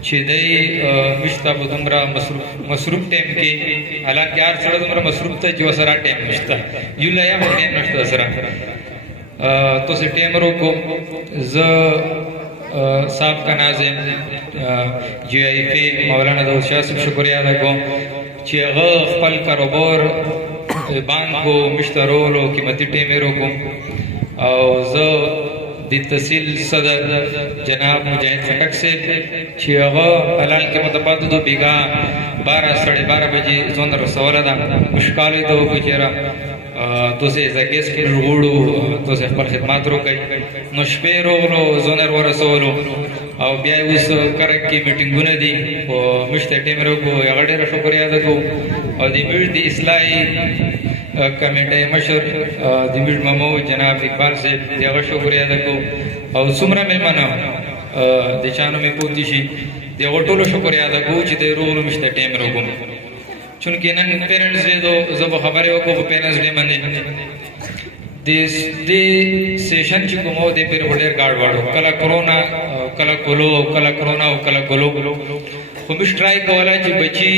छिदई मिश्ता बुदुमरा मसरूफ टाइम के हालांकि यार सड़ा दुमरा मसरूफ था जो असरा टाइम मिश्ता युला या टाइम नष्ट असरा तो से टाइम रोको ज़ साहब का नाज़िम GIP मौलाना दाऊद शाह से शुक्रिया अदा को चिया खपल कारोबार बांग को मिश्तरोलो कीमती टेमेरों को और ज़ दी तहसील सदर जनाब मुजाहिद खटक से छियावा हलाल के मतबाद दो बीघा 12-12:30 बजे जोनर सवालदा मुश्काली दो गुजरा तो से जगेस के रुगुड़ू तो से पर खिदमत रो गई नशपेरो लो जोनर वरसोलो और ब्याह उस करक की मीटिंग बुने दी और मिश्ते टेमेरों को यगड़े शुक्रिया अदा को और दी मिल दी इस्लाही कमेटी मशहूर दिमिर ममो जनाब इकबाल से देवा शुक्रिया अदा को और सुमरा मेहमाना देचानो में पोतीशी देवटोलो शुक्रिया अदा को चिते रोलो मिश्ते टेमेरों को चुनके नन पेरेंट्स डे दो जब खबरें को पेरेंट्स डे मने दिस डे सेशन चिको मो दे पर बड़े गार्ड वाड़ो कला कोरोना कला कोलो खुमिश ट्राई कोला ची बची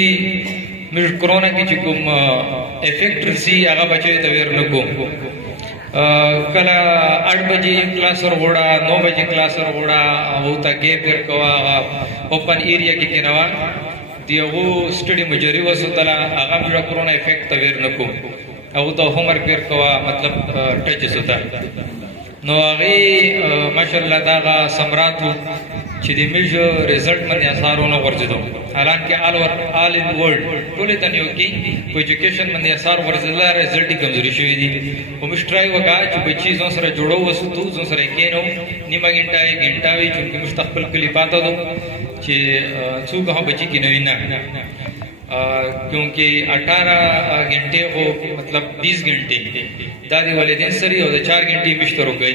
मिश कोरोना की चिकुम इफेक्ट सी आगा बचे तवेर नको कला 8 बजे क्लास और वोड़ा 9 बजे क्लास और वोड़ा वो ता गेप कर कवा ओपन एरिया की केनवा दिया वो स्टडी मजरी वसुतला आगा मिरा कोरोना इफेक्ट तवेर नको अब तो होमवर्क कर कवा मतलब टच होता नो आगे माशाल्लाह दागा समरातु चिदी मिज रिजल्ट मन यासारो न वर्जदो हालांकि ऑल इन वर्ल्ड टोले तनियो की एजुकेशन मन यासार वर्जला रिजल्ट की कमजोरी शुई दी वो मिस्ट्राई वगा जो बच्ची जो सरे जोड़ो वस्तु जो सरे केनो निमा घंटा 1 घंटा वी चुनके मुस्तकबिल के लिए पाता दो कि चू कहां बच्ची की नवीना क्योंकि 18 घंटे हो मतलब 20 घंटे दादी वाले दिन सरी और 4 घंटे मिश्तर हो गई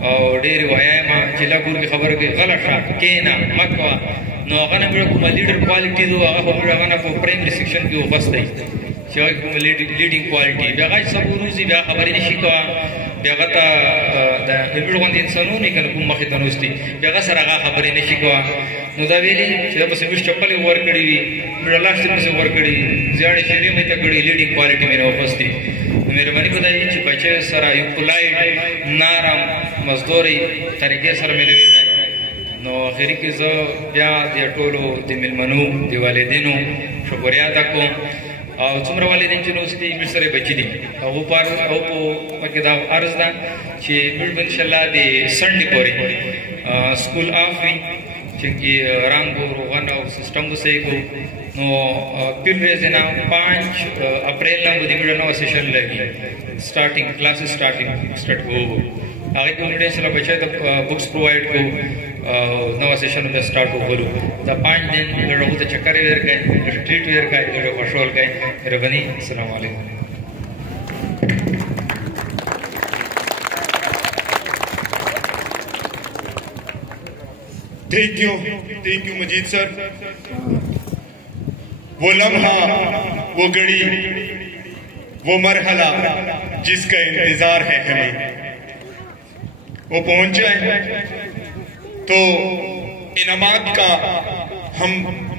और डेर वाया मा जिला गुर की खबर के गलत था केना मकवा नो अगना बड़ा को लीडर क्वालिटी दो अगना को प्राइमरी सेक्शन की उपस्थिति शिवाय को लीडिंग क्वालिटी बेगा सब रूजी बे खबर नि शिकवा बेगा ता दा बिल्कुल गंदी इंसानों ने कन को मखितनोस्ती बेगा सरागा खबर नि शिकवा नो दा वेली से बस मिस चप्पल वर्क करी मिडल लास्ट से वर्क करी ज्यादा शरीर में तकड़ी लीडिंग क्वालिटी में उपस्थिति मेरे मनी को दाई ची बच्चे सरा यू पोलाइट नाराम मजदूरी तरीके सर मिले नो आखिर की जो ब्या दिया टोलो दिमिल मनु दिवाले दिनो शुक्रिया तको और तुमरा वाले दिन चुनौती मिसरे बची दी और वो पार वो मके दाव अर्ज दा ची बिल्कुल इंशाल्लाह दे संडे कोरी स्कूल आफी चिंकी रामगो रोगन और सिस्टम से को नो पिल रेजना 5 अप्रैल ना बुधी मिडनो सेशन लगी स्टार्टिंग क्लासेस स्टार्ट हो आगे को इंटरनेशनल बच्चे तो बुक्स प्रोवाइड को नवा सेशन में स्टार्ट हो बोलो द 5 दिन लड़ो तो चक्कर वेर गए स्ट्रीट वेर का लड़ो कंट्रोल गए मेरे बनी अस्सलाम वालेकुम थैंक यू मजीद सर। वो लम्हा, वो घड़ी, वो मरहला जिसका इंतजार है हमें, वो पहुंच जाए तो इनामात का हम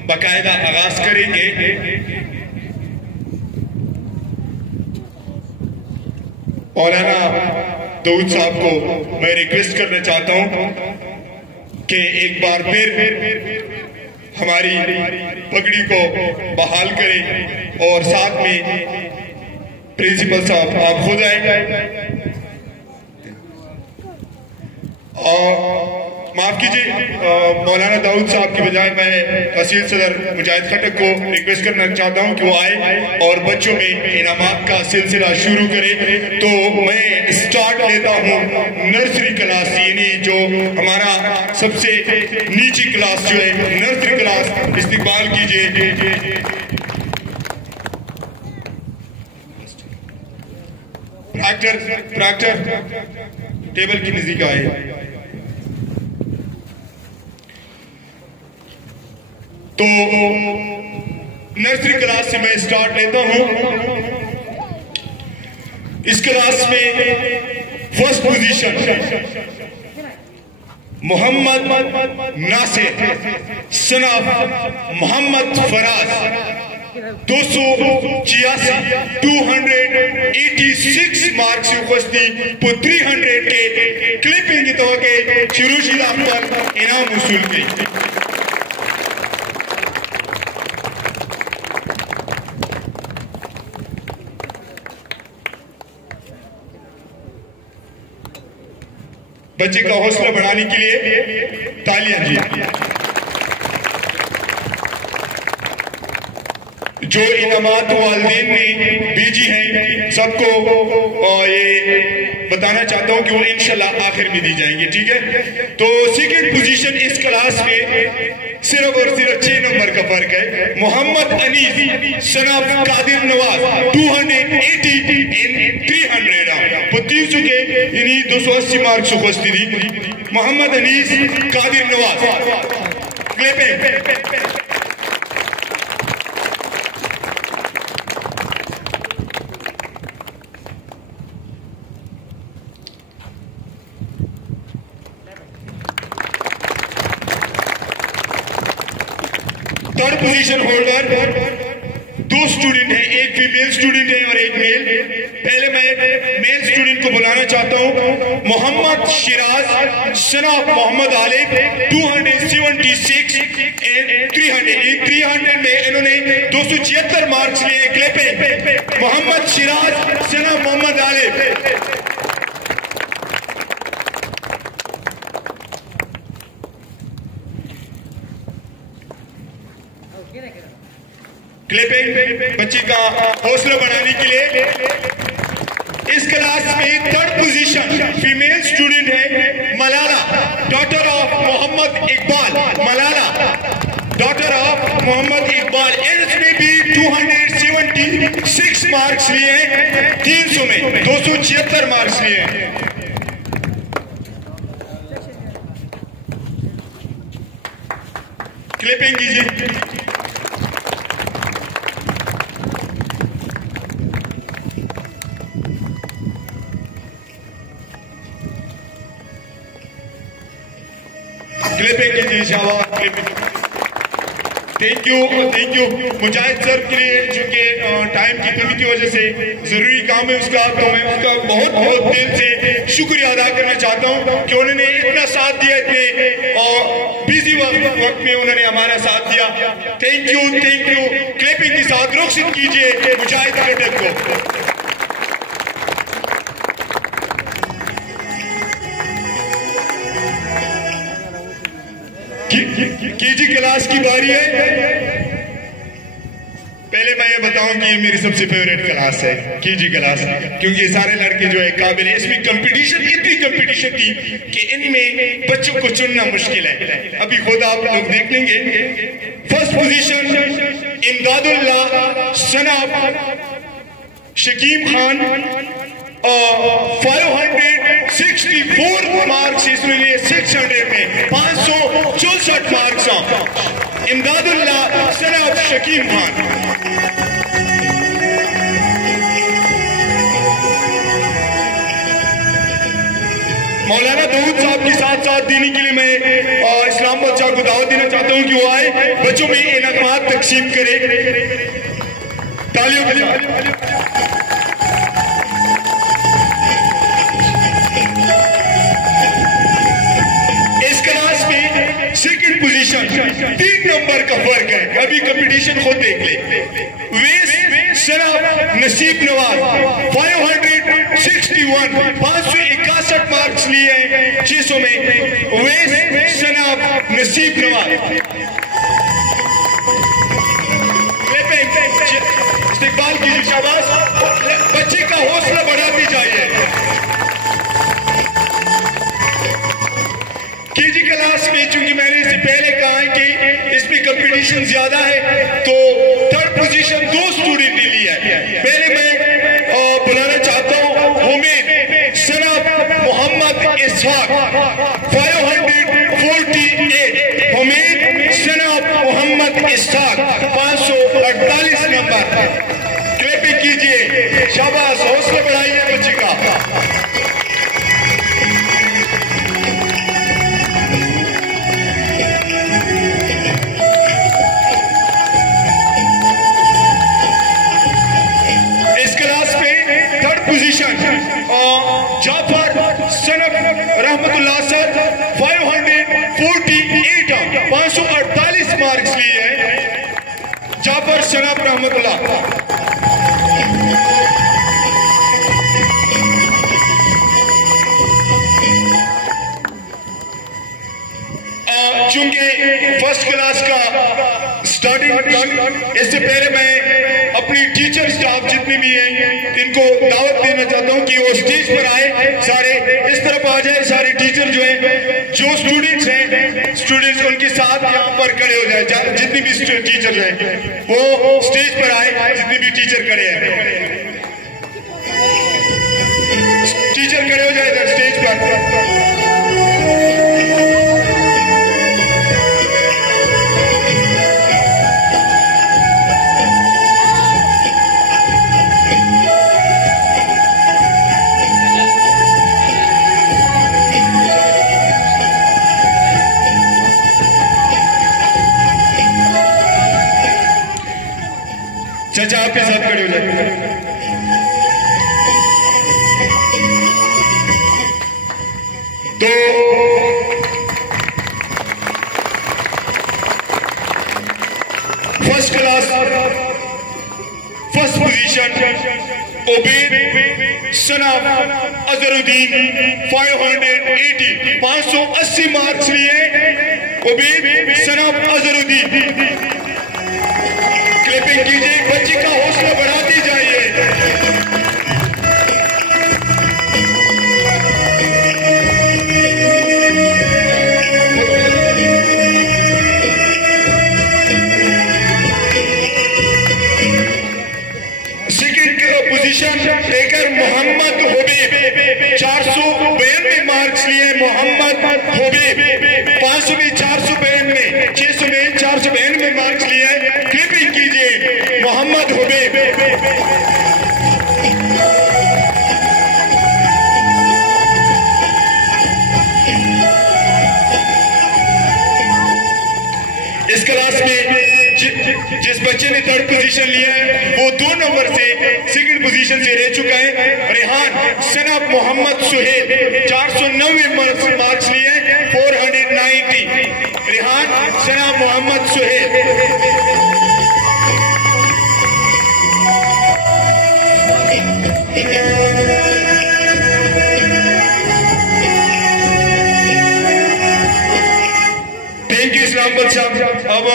बाकायदा आगाज करेंगे। मौलाना दाऊद साहब को मैं रिक्वेस्ट करना चाहता हूं कि एक बार फिर हमारी पगड़ी को बहाल करें और साथ में प्रिंसिपल साहब आप खुद आए और माफ कीजिए मौलाना दाऊद साहब की बजाय मैं तहसील सदर मुजाहिद खटक को रिक्वेस्ट करना चाहता हूं कि वो आए और बच्चों में इनामात का सिलसिला शुरू करें। तो मैं स्टार्ट लेता हूं नर्सरी क्लास, यानी जो हमारा सबसे नीची क्लास जो है नर्सरी क्लास, इस्तेमाल कीजिए। प्रैक्टर टेबल की नजदीक आए। तो नर्सरी क्लास से मैं स्टार्ट लेता हूं। इस क्लास में first position Mohammad Nasir son of Mohammad Faraz 286 marks उपस्थिति पर 300 के क्लिपिंग तो के शुरूशीला पर इनाम वसूल की। बच्चे का हौसला बढ़ाने के लिए तालियां जी। जो इनामात वालिदैन ने भेजी हैं सबको ये बताना चाहता हूं कि वो इंशाल्लाह आखिर में दी जाएंगे, ठीक है। तो सेकंड पोजीशन इस क्लास में सिर्फ और सिर्फ 6 नंबर का फर्क है। Mohammad Anis son of Kadir Nawaz 280 in 300 वो 300 के यानी 280 मार्क्स उपस्थिति। Mohammad Anis Kadir Nawaz clapping. Third position holder 2 student हैं, एक फीमेल स्टूडेंट है और एक मेल। पहले मैं मेल स्टूडेंट को बुलाना चाहता हूं। Mohammad Shiraz son of Mohammad Alif 276 and 300 में इन्होंने 276 मार्क्स लिए। Clapping Mohammad Shiraz son of Mohammad Alif. Clapping बच्ची का हौसला बढ़ाने के लिए। इस क्लास में थर्ड पोजीशन फीमेल स्टूडेंट है Malala daughter of Mohammad Iqbal. Malala daughter of Mohammad Iqbal, इसने भी 276 मार्क्स लिए हैं। 300 में 276 मार्क्स लिए हैं। क्लिपिंग कीजिए। क्लिपिंग कीजिए शाबाश, clipping. Thank you Mujahid sir के लिए, चूंकि टाइम की कमी की वजह से जरूरी काम है उसका, तो मैं उसका बहुत बहुत दिल से शुक्रिया अदा करना चाहता हूं कि उन्होंने इतना साथ दिया, इतने बिजी वक्त में उन्होंने हमारा साथ दिया। Thank you. क्लिपिंग के साथ रोशन कीजिए मुजाहिद कटक को। केजी क्लास की बारी है। पहले मैं ये बताऊं कि मेरी सबसे फेवरेट क्लास है केजी क्लास, क्योंकि सारे लड़के जो है काबिल है। इसमें कंपटीशन, इतनी कंपटीशन थी कि इनमें बच्चों को चुनना मुश्किल है। अभी खुद आप लोग देख लेंगे। फर्स्ट पोजीशन इमदादुल्लाह सनाब शकीम खान, 564 मार्क्स इसमें लिए 600 में 564 मार्क्स। इमदादुल्लाह सनाब शकीम खान। मौलाना दाऊद साहब के साथ साथ देने के लिए मैं इस्लामाबाद साहब को दावत देना चाहता हूं कि वो आए, बच्चों में इनामात तकसीम करे। तालियों के साथ। सेकंड पोजीशन 3 नंबर का फर्क है। अभी कंपटीशन खुद देख ले। वेस सनाब नसीब नवाज 561 561 मार्क्स लिए हैं 600 में। वेस सनाब नसीब नवाज। इस्तेकबाल कीजिए, शाबाश। बच्चे का हौसला बढ़ाती चाहिए। केजी क्लास में चूंकि मैंने इससे पहले कहा है कि इसमें कंपटीशन ज्यादा है, तो थर्ड पोजीशन 2 स्टूडेंट ने लिया है। पहले मैं बुलाना चाहता हूं हुमैद सनाब मोहम्मद इसहाक 548। हुमैद सनाब मोहम्मद इसहाक 548 नंबर। क्लिपिंग कीजिए, शाबाश। हौसला बढ़ाइए बच्चे का। जाफर सनफ रहमतुल्लाह सर 548 548 मार्क्स लिए हैं। जाफर सनफ रहमतुल्लाह। चूंकि फर्स्ट क्लास का स्टार्टिंग, इससे पहले मैं अपनी टीचर स्टाफ जितने भी हैं इनको दावत देना चाहता हूं कि वो स्टेज पर आए। सारे इस तरफ आ जाए। सारे टीचर जो हैं, जो स्टूडेंट्स हैं, स्टूडेंट्स उनके साथ यहाँ पर खड़े हो जाए। जितनी भी टीचर हैं वो स्टेज पर आए। जितने भी टीचर खड़े हैं, टीचर खड़े हो जाए स्टेज पर। चाचा आपके साथ खड़े हो जाए। तो first class first position Ubaid सनाब अजहरुद्दीन 580 580 मार्क्स लिए। उबैद सनाब अजहरुद्दीन। क्लिपिंग कीजिए, बच्चे का हौसला बढ़ाती जाइए। पोजीशन टेकर मोहम्मद हुबैब 492 मार्क्स लिए। मोहम्मद हुबैब 500 में 492, 600 में 492। मोहम्मद हुबैब। इस क्लास में जिस बच्चे ने 3rd पोजीशन लिया है वो 2 नंबर से 2nd पोजीशन से रह चुका है। रेहान सनाब मोहम्मद सुहेल 490 मार्क्स लिए 490। रेहान सनाब मोहम्मद सुहेल। थैंक यू इस्लामाबाद साहब। अब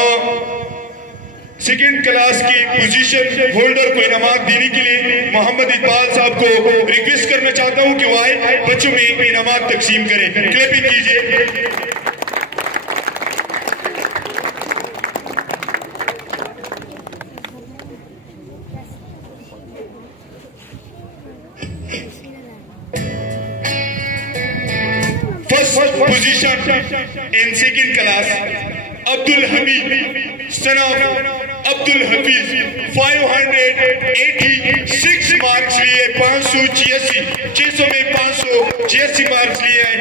2nd क्लास की पोजीशन होल्डर को इनामात देने के लिए मोहम्मद इकबाल साहब को रिक्वेस्ट करना चाहता हूं कि वो आए बच्चों में इनामात तकसीम करें। क्लैपिंग कीजिए। First position in 2nd class Abdul Hamid सनाब अब्दुल हफीज 586 मार्क्स लिए 586 600 में 586 मार्क्स लिए हैं।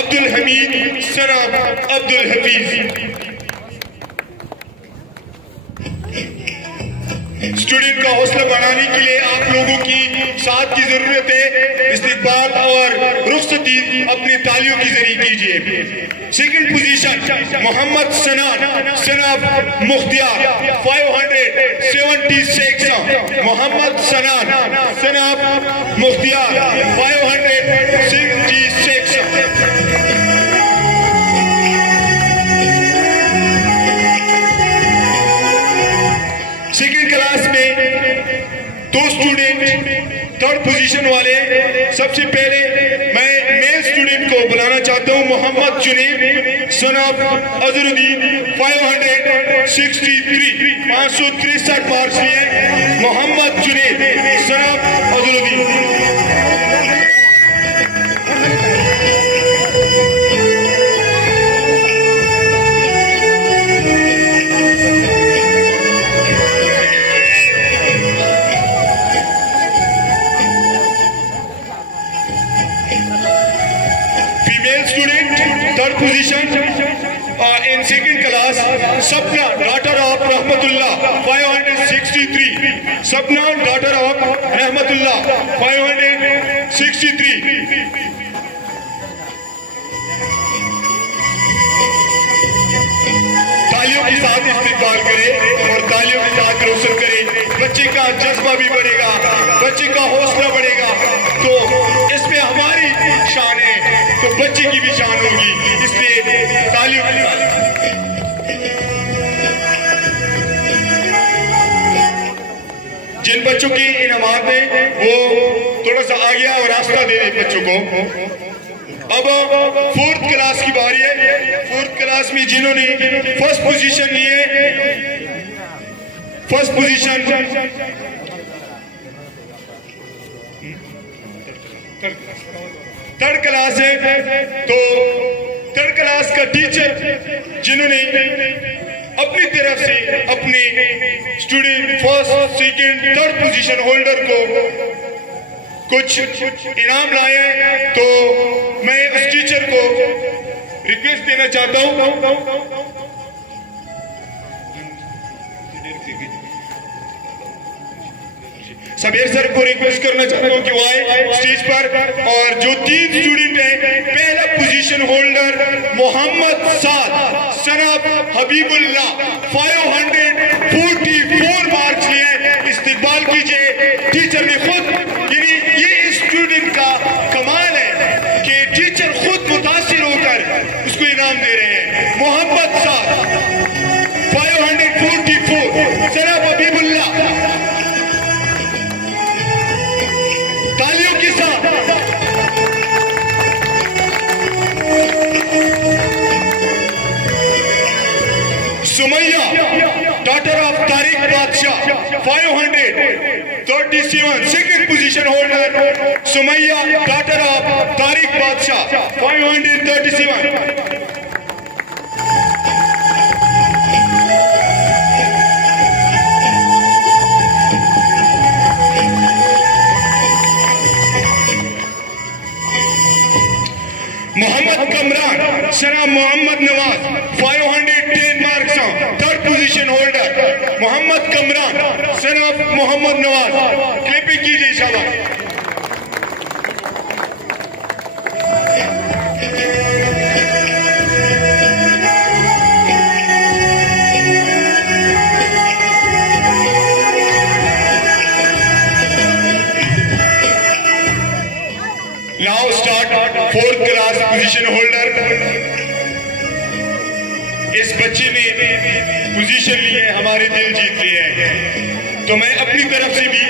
अब्दुल हमीद सनाब अब्दुल हफीज। स्टूडेंट का हौसला बढ़ाने के लिए आप लोगों की साथ की जरूरत है। इस्तिकबाल और रुखसती अपनी तालियों की जरिए कीजिए। 2nd पोजीशन मोहम्मद सनान सनाब मुख्तियार 576। मोहम्मद सनान सनाब मुख्तियार 566। सेकेंड क्लास में 2 स्टूडेंट 3rd पोजीशन वाले। सबसे पहले मैं मेल स्टूडेंट को बुलाना चाहता हूं। मोहम्मद जुनैद सनाब अजरुद्दीन 563 563 मार्क्स लिए। Mohammad Junaid सनाब Azharuddin. Third position in 2nd class Sapna daughter of Rahmatullah 563। Sapna daughter of Rahmatullah 563। तालियों के साथ इस्तेमाल करें और तालियों के साथ रोशन करें। बच्चे का जज्बा भी बढ़ेगा, बच्चे का हौसला बढ़ेगा, तो इसमें हमारी शान है तो बच्चे की भी शान होगी। इसलिए तालियों के साथ। जिन बच्चों की इनामात है वो थोड़ा सा आगे और रास्ता दे दे बच्चों को। अब 4th क्लास की बारी है। 4th क्लास में जिन्होंने 1st पोजीशन लिए 1st पोजीशन 3rd क्लास है। तो 3rd क्लास का टीचर जिन्होंने अपनी तरफ से अपने student 1st 2nd 3rd position holder को कुछ इनाम लाए हैं, तो मैं उस टीचर को रिक्वेस्ट देना चाहता हूं। सबीर सर को रिक्वेस्ट करना चाहता हूं कि वो आए स्टेज पर। और जो 3 स्टूडेंट हैं, पहला पोजीशन होल्डर मोहम्मद साद सनाब हबीबुल्लाह 544 मार्क्स लिए। इस्तेमाल कीजिए। टीचर ने खुद, यानी ये स्टूडेंट का कमाल है कि टीचर खुद मुतासिर होकर उसको इनाम दे रहे हैं। मोहम्मद साद 544 सनाब हबीबुल्लाह। तालियों के साथ। Sumaiya daughter of Tariq Badshah 537 2nd position holder. Sumaiya daughter of Tariq Badshah 537। Son of Mohammad Nawaz. Clapping कीजिए शाबाश। Now start fourth class position holder। इस बच्चे ने पोजीशन ली है, हमारे दिल जीत लिए हैं, तो मैं अपनी तरफ से भी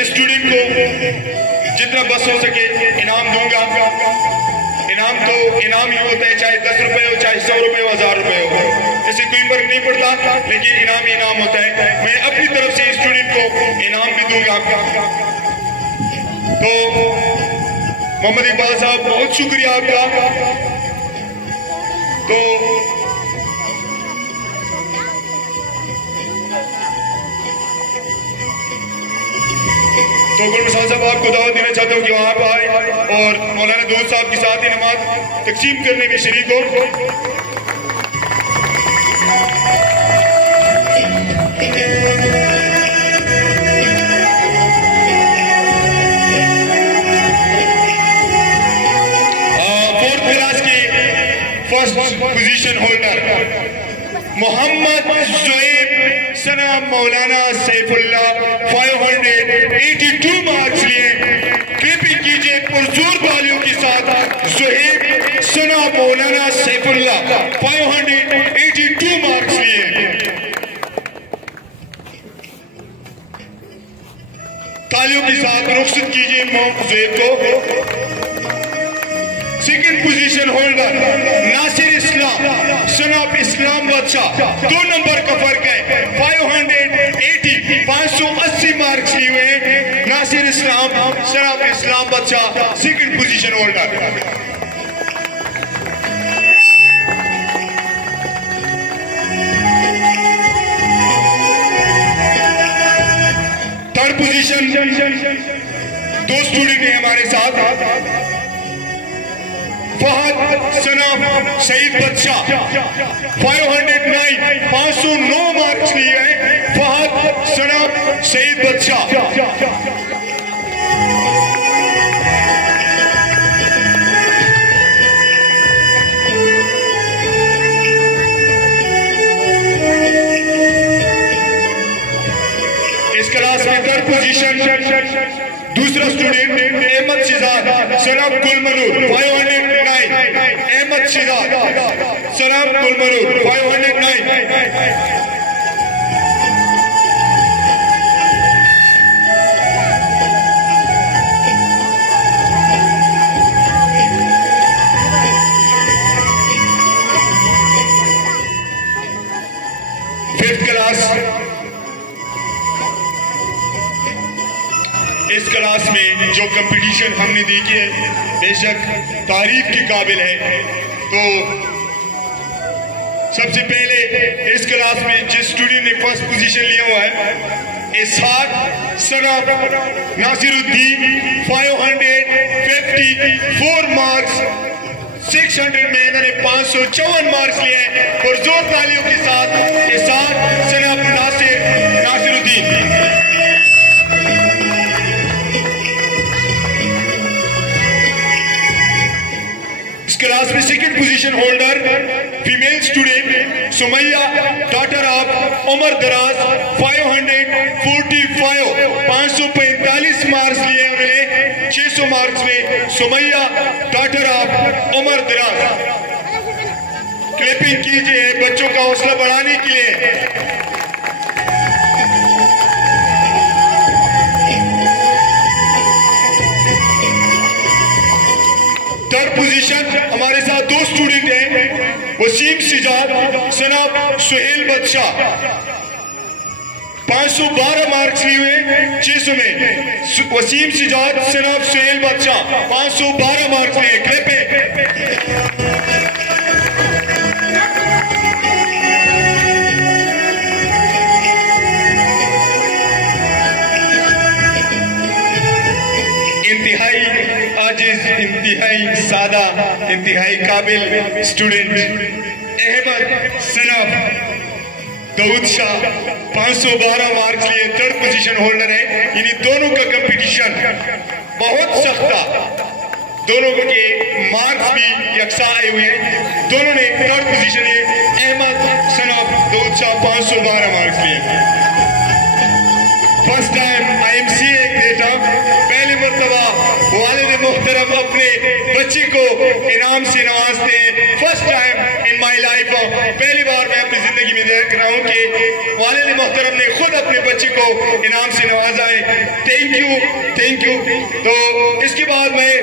इस स्टूडेंट को जितना बस हो सके इनाम दूंगा। इनाम ही होता है, चाहे 10 रुपए हो, चाहे 100 रुपए हो, 1000 रुपए हो, इससे कोई फर्क नहीं पड़ता, लेकिन इनाम होता है। मैं अपनी तरफ से स्टूडेंट को इनाम भी दूंगा। तो मोहम्मद इकबाल साहब बहुत शुक्रिया आपका। तो गुल मिसाल साहब आपको दावत देना चाहता हूँ कि वहां पर आए और मौलाना दूध साहब के साथ ही नमाज तकसीम करने में शरीक हो। फोर्थ क्लास के first position holder Mohammad Zuaib सना मौलाना सैफुल्लाह 582 मार्क्स लिए। क्लिपिंग कीजिए पुरजोर तालियों के साथ। ज़ुएब सना मौलाना सैफुल्लाह 582 मार्क्स लिए। तालियों के साथ रुखसत कीजिए मोहम्मद ज़ुएब को। Second position holder Nasir Islam son of Islam Badshah. 2 number का फर्क है, 580 मार्क्स लिए हुए हैं। नासिर इस्लाम सन ऑफ इस्लाम बादशाह second position holder. Third position 2 student हैं हमारे साथ। फहद सनाफ सईद बादशाह 509 मार्क्स लिए हैं। फहद सनाफ सईद बादशाह। इस क्लास में थर्ड पोजीशन दूसरा student Ahmad Shehzad सनाफ गुलमनूर 509। Ahmad Shehzad सनाफ गुलमनूर 509। Fifth class इस क्लास में जो कंपटीशन हमने देखी है बेशक तारीफ के काबिल है। तो सबसे पहले इस क्लास में जिस स्टूडेंट ने फर्स्ट पोजीशन लिया हुआ है इसहाक सनाफ नासिरुद्दीन 554 मार्क्स। 600 में इन्होंने 554 मार्क्स लिए हैं। और जोर तालियों के साथ इसहाक सनाफ नासिरुद्दीन। क्लास में second position holder female student Sumaiya daughter of Umar Daraz 545 marks लिए उन्होंने। 600 मार्क्स में सुमैया डॉटर ऑफ उमर दराज। क्लिपिंग कीजिए बच्चों का हौसला बढ़ाने के लिए। थर्ड पोजीशन हमारे साथ 2 स्टूडेंट हैं वसीम सिजाद सनाफ सुहेल बादशाह 512 मार्क्स लिए हुए 600 में। वसीम सिजाद सनाफ सुहेल बादशाह 512 मार्क्स लिए। क्लिपिंग इंतहाई सादा इंतहाई काबिल स्टूडेंट अहमद सनाब दाऊद शाह 512 मार्क्स लिए थर्ड पोजीशन होल्डर है। यानी दोनों का कंपटीशन बहुत सख्त था, दोनों के मार्क्स भी यकसा आए हुए हैं। दोनों ने थर्ड पोजीशन लिए। अहमद सनाब दाऊद शाह 512 मार्क्स लिए। फर्स्ट टाइम IMCA बेटा पहली मरतबा वालिद मोहतरम अपने बच्चे को इनाम से नवाजते हैं। First time in my life, पहली बार मैं अपनी जिंदगी में देख रहा हूँ कि वालिद मोहतरम ने खुद अपने बच्चे को इनाम से नवाजा है। Thank you, thank you. तो इसके बाद मैं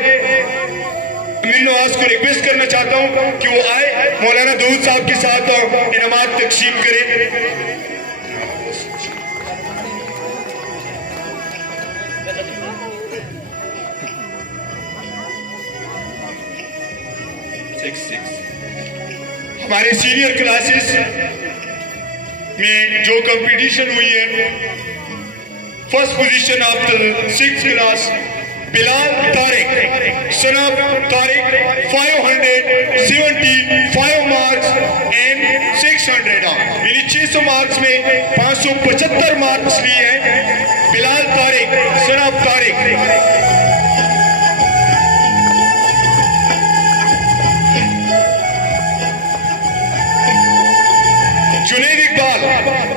अमीर नवाज को रिक्वेस्ट करना चाहता हूँ कि वो आए, मौलाना दाऊद साहब के साथ इनामात तकसीम करें। हमारे सीनियर क्लासेस में जो कंपटीशन हुई है, first position after 6th class Bilal Tariq सनाब तारिक 575 मार्क्स एंड 600 यानी 600 मार्क्स में 575 मार्क्स लिए हैं बिलाल तारिक सनाब तारिक। जुनैद इकबाल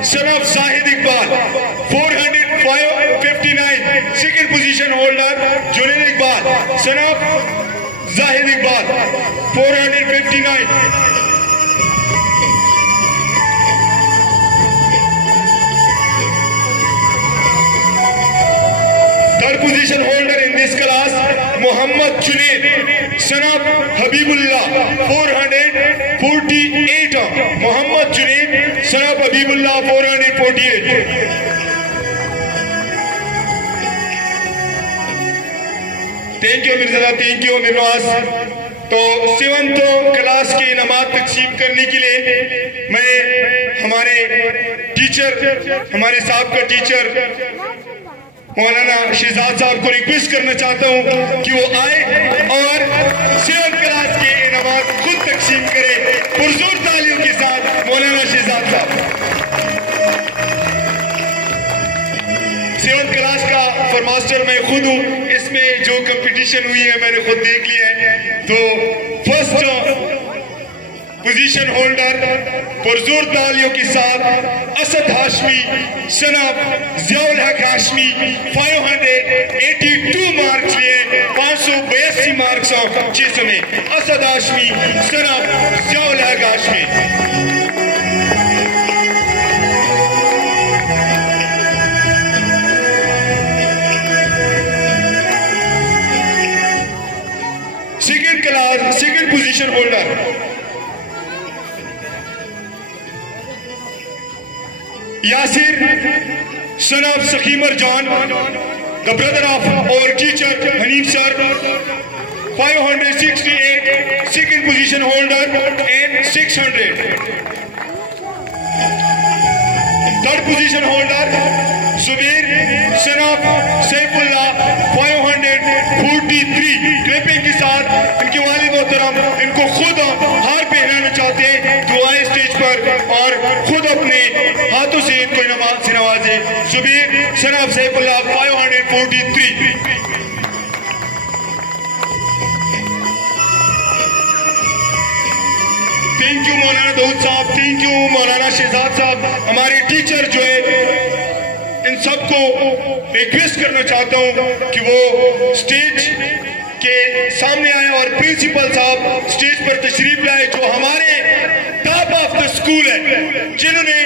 सनाब Zahid Iqbal 459 second position holder Junaid Iqbal सनाब Zahid Iqbal 459। Third position holder in this class Mohammad Junaid सनाब हबीबुल्लाह 448 मोहम्मद जुनैद सनाब Habibullah 448। Thank you Mirza, thank you Amir Nawaz. तो 7th क्लास की इनामात तकसीम करने के लिए मैं हमारे टीचर, हमारे साहब का टीचर मौलाना शहजाद साहब को रिक्वेस्ट करना चाहता हूं कि वो आए और 7th क्लास के इनामात खुद तकसीम करे। पुरजोर तालियों के साथ मौलाना शहजाद साहब। 7th क्लास का फॉरमास्टर मैं खुद हूँ। इसमें जो कंपटीशन हुई है मैंने खुद देख लिया है। तो फर्स्ट पोजीशन होल्डर पुरजोर तालियों के साथ असद हाशमी सनाब जियाउल हक हाशमी 582 मार्क्स लिए 582 मार्क्स 600 में असद हाशमी सनाब Ziaul Haq Hashmi. Second position holder Yasir सनाब सखीमर जान द ब्रदर ऑफ और teacher Hanif sir 568 second position holder and 600। Third position holder Subir सनाब सैफुल्लाह 543। क्लैपिंग के साथ इनके वालिद मोहतरम इनको खुद हार पहनाना चाहते हैं जो आए स्टेज पर और खुद अपने हाथों से इनको इनामात से नवाजे। सुबीर सनाब सैफुल्लाह 543। थैंक यू मौलाना दाऊद साहब, थैंक यू मौलाना शहजाद साहब। हमारे टीचर जो है इन सबको रिक्वेस्ट करना चाहता हूं कि वो स्टेज के सामने आए और प्रिंसिपल साहब स्टेज पर तशरीफ लाए जो हमारे टॉप ऑफ द स्कूल है, जिन्होंने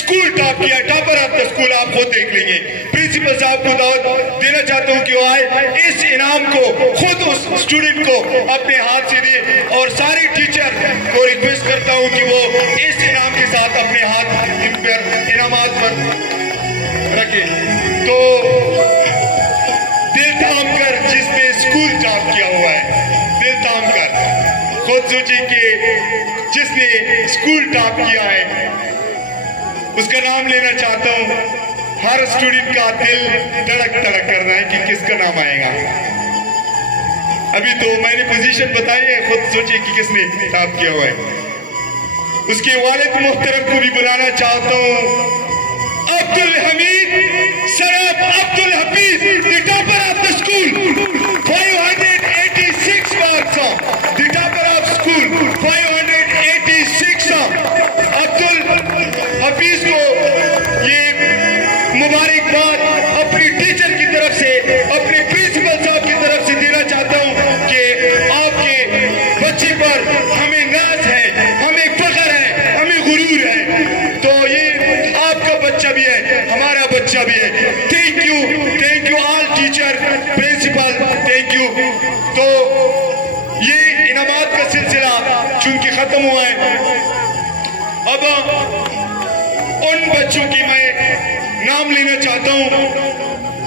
स्कूल टॉप किया, टॉपर ऑफ द स्कूल आप खुद देख लेंगे। प्रिंसिपल साहब को दावत देना चाहता हूं कि वो आए, इस इनाम को खुद उस स्टूडेंट को अपने हाथ से दे और सारे टीचर को रिक्वेस्ट करता हूं कि वो इस इनाम के साथ अपने हाथ इन पर इनामात पर रखे। तो दिल थाम कर जिसने स्कूल टॉप किया हुआ है, दिल थाम कर खुद सोचिए कि जिसने स्कूल टॉप किया है उसका नाम लेना चाहता हूं। हर स्टूडेंट का दिल धड़क धड़क कर रहा है कि किसका नाम आएगा। अभी तो मैंने पोजीशन बताई है, खुद सोचिए कि किसने टॉप किया हुआ है। उसके वालिद मोहतरम को भी बुलाना चाहता हूँ। Abdul Hamid Saraf Abdul Hafeez, the topper of the school, 586 marks, the topper of school, 586। Abdul Hafeez को ये मुबारकबाद अपनी टीचर की तरफ से, अपने प्रिंसिपल साहब की तरफ से देना चाहता हूँ कि आपके बच्चे पर हमें नाज है, हमें फख्र है, हमें गुरूर है। तो ये आपका बच्चा भी है, हमारा बच्चा भी है। Thank you all teacher, principal, thank you. तो ये इनामात का सिलसिला चूंकि खत्म हुआ है, अब उन बच्चों की मैं नाम लेना चाहता हूं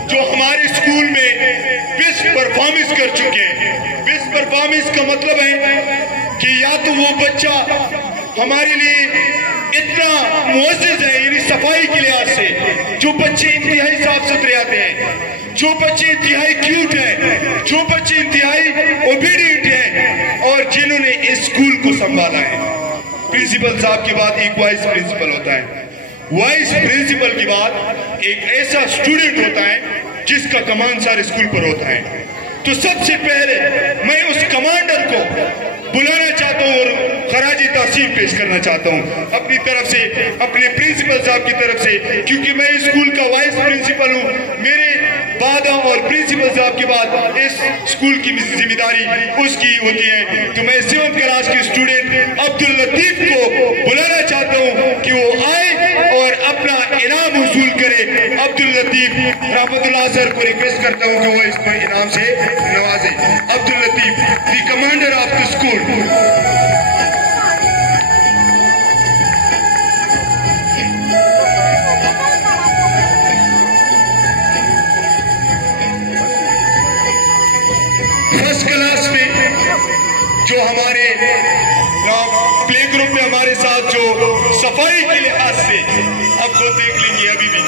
जो हमारे स्कूल में बेस्ट परफॉर्मेंस कर चुके हैं। बेस्ट परफॉर्मेंस का मतलब है कि या तो वो बच्चा हमारे लिए इतना मुअज़्ज़िज़ है, यानी सफाई के लिहाज से, जो बच्चे इंतहाई साफ सुथरे आते हैं, जो बच्चे इंतहाई क्यूट हैं, जो बच्चे इंतहाई ओबीडियंट हैं और जिन्होंने इस स्कूल को संभाला है। प्रिंसिपल साहब के बाद एक वाइस प्रिंसिपल होता है, वाइस प्रिंसिपल के बाद एक ऐसा स्टूडेंट होता है जिसका कमांड सारे स्कूल पर होता है। तो सबसे पहले मैं उस कमांडर को बुलाना चाहता हूं और खराजी तहसीन पेश करना चाहता हूं अपनी तरफ से, अपने प्रिंसिपल साहब की तरफ से, क्योंकि मैं स्कूल का वाइस प्रिंसिपल हूं। मेरे बाद और प्रिंसिपल साहब के बाद इस स्कूल की जिम्मेदारी उसकी होती है। तो मैं 7th क्लास के स्टूडेंट अब्दुल लतीफ को बुलाना चाहता हूं कि वो आए और अपना इनाम वसूल करे। अब्दुल लतीफ रहमतुल्लाह सर को रिक्वेस्ट करता हूं कि वो इसको इनाम से नवाजे। Abdul Latif, the commander of the school. First class में जो हमारे प्ले ग्रुप में हमारे साथ जो सफाई के लिहाज से आप खुद देख लेंगे, अभी भी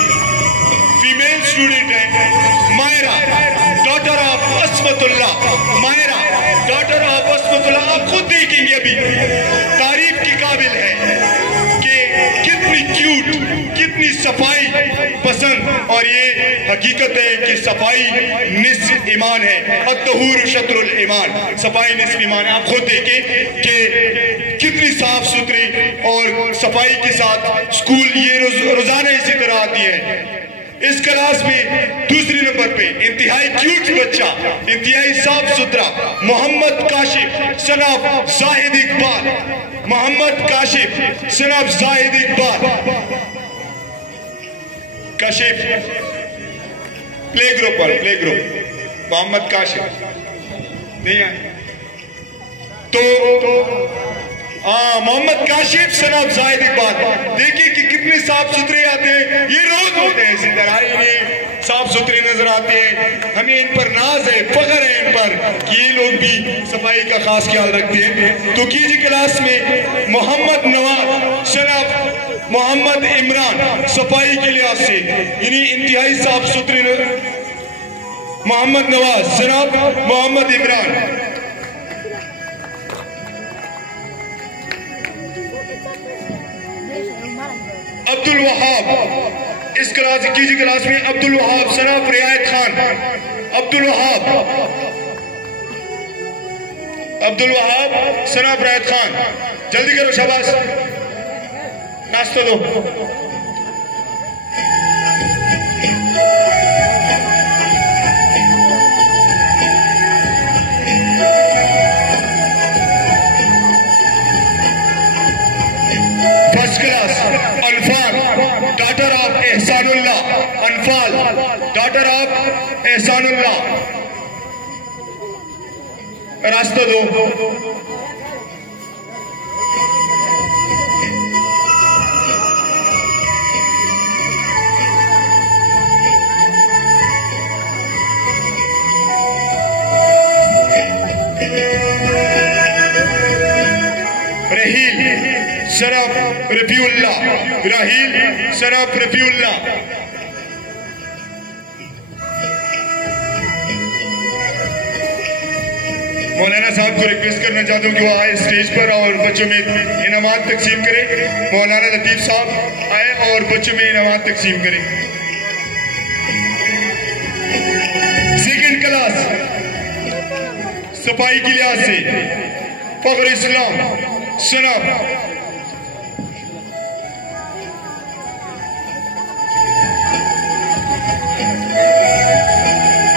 फीमेल स्टूडेंट है Maira, daughter of Asmatullah, Maira daughter of Asmatullah. आप खुद देखेंगे अभी, तारीफ की काबिल है कि कितनी क्यूट, कितनी सफाई पसंद। और ये हकीकत है कि सफाई निस्फ ईमान है, अत्तहूर शत्रुल ईमान, सफाई निस्फ ईमान है। आप खुद देखें कि कितनी साफ सुथरी और सफाई के साथ स्कूल ये रोजाना इसी तरह आती है। इस क्लास में दूसरे नंबर पे इंतहाई क्यूट बच्चा, इंतहाई साफ सुथरा, Mohammad Kashif son of Zahid Iqbal, Mohammad Kashif son of Zahid Iqbal. Kashif play group पर, प्ले ग्रुप मोहम्मद काशिफ नहीं है तो मोहम्मद काशिफ सन ऑफ जाहिद इकबाल। देखिए कि कितने साफ सुथरे आते हैं, ये रोज होते हैं इसी तरह, ये साफ सुथरे नजर आते हैं। हमें इन पर नाज है, फख्र है इन पर कि ये लोग भी सफाई का खास ख्याल रखते हैं। तो कीजी क्लास में मोहम्मद नवाज सन ऑफ मोहम्मद इमरान, सफाई के लिहाज से यानी इंतहाई साफ सुथरे, मोहम्मद नवाज सन ऑफ मोहम्मद इमरान। अब्दुल वहाब, इस क्लास कीजी क्लास में Abdul Wahab son of Riyayat Khan, Abdul Wahab son of Riyayat Khan. जल्दी करो, शाबाश, नाश्ता दो। First class Anfal daughter of Ehsanullah, Anfal daughter of Ehsanullah, रास्ता दो। रहील शरफ रफीउल्लाह, राहील शरफ रफीउल्लाह। मौलाना साहब को रिक्वेस्ट करना चाहता हूँ कि वो आए स्टेज पर और बच्चों में इनामात तकसीम करें। मौलाना लतीफ साहब आए और बच्चों में इनामात तकसीम करें। सेकंड क्लास सफाई के लिहाज से फख्र इस्लाम सनब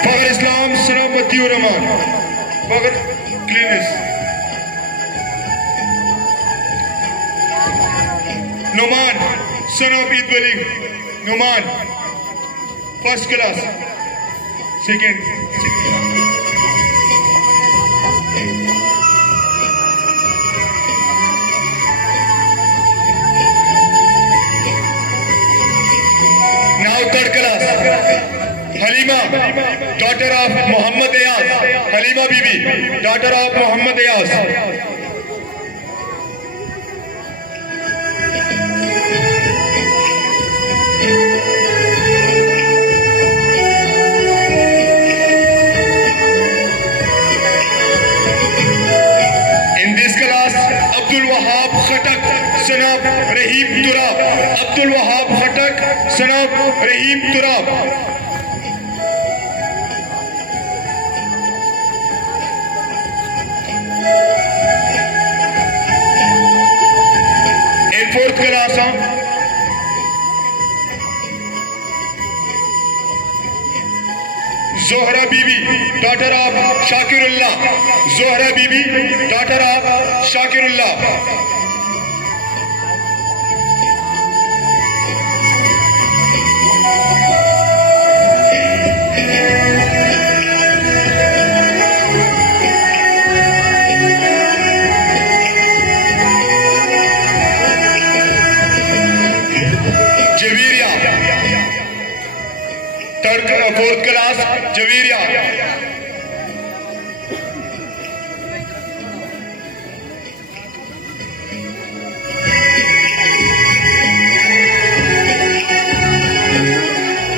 फख्र इस्लाम सनब मतीउर रहमान फख्र क्लीनिस नुमान सनब Eid Wali Noman first class second third class Halima daughter of Mohammad Ayaz Halima Bibi daughter of Mohammad Ayaz in this class Abdul Wahab Khattak सनाब रहीम तुराब अब्दुल वहाब खटक सनाब Raheem Turab in fourth class Zohra Bibi daughter of Shakirullah Zohra Bibi daughter of Shakirullah Javeria fourth class Javeria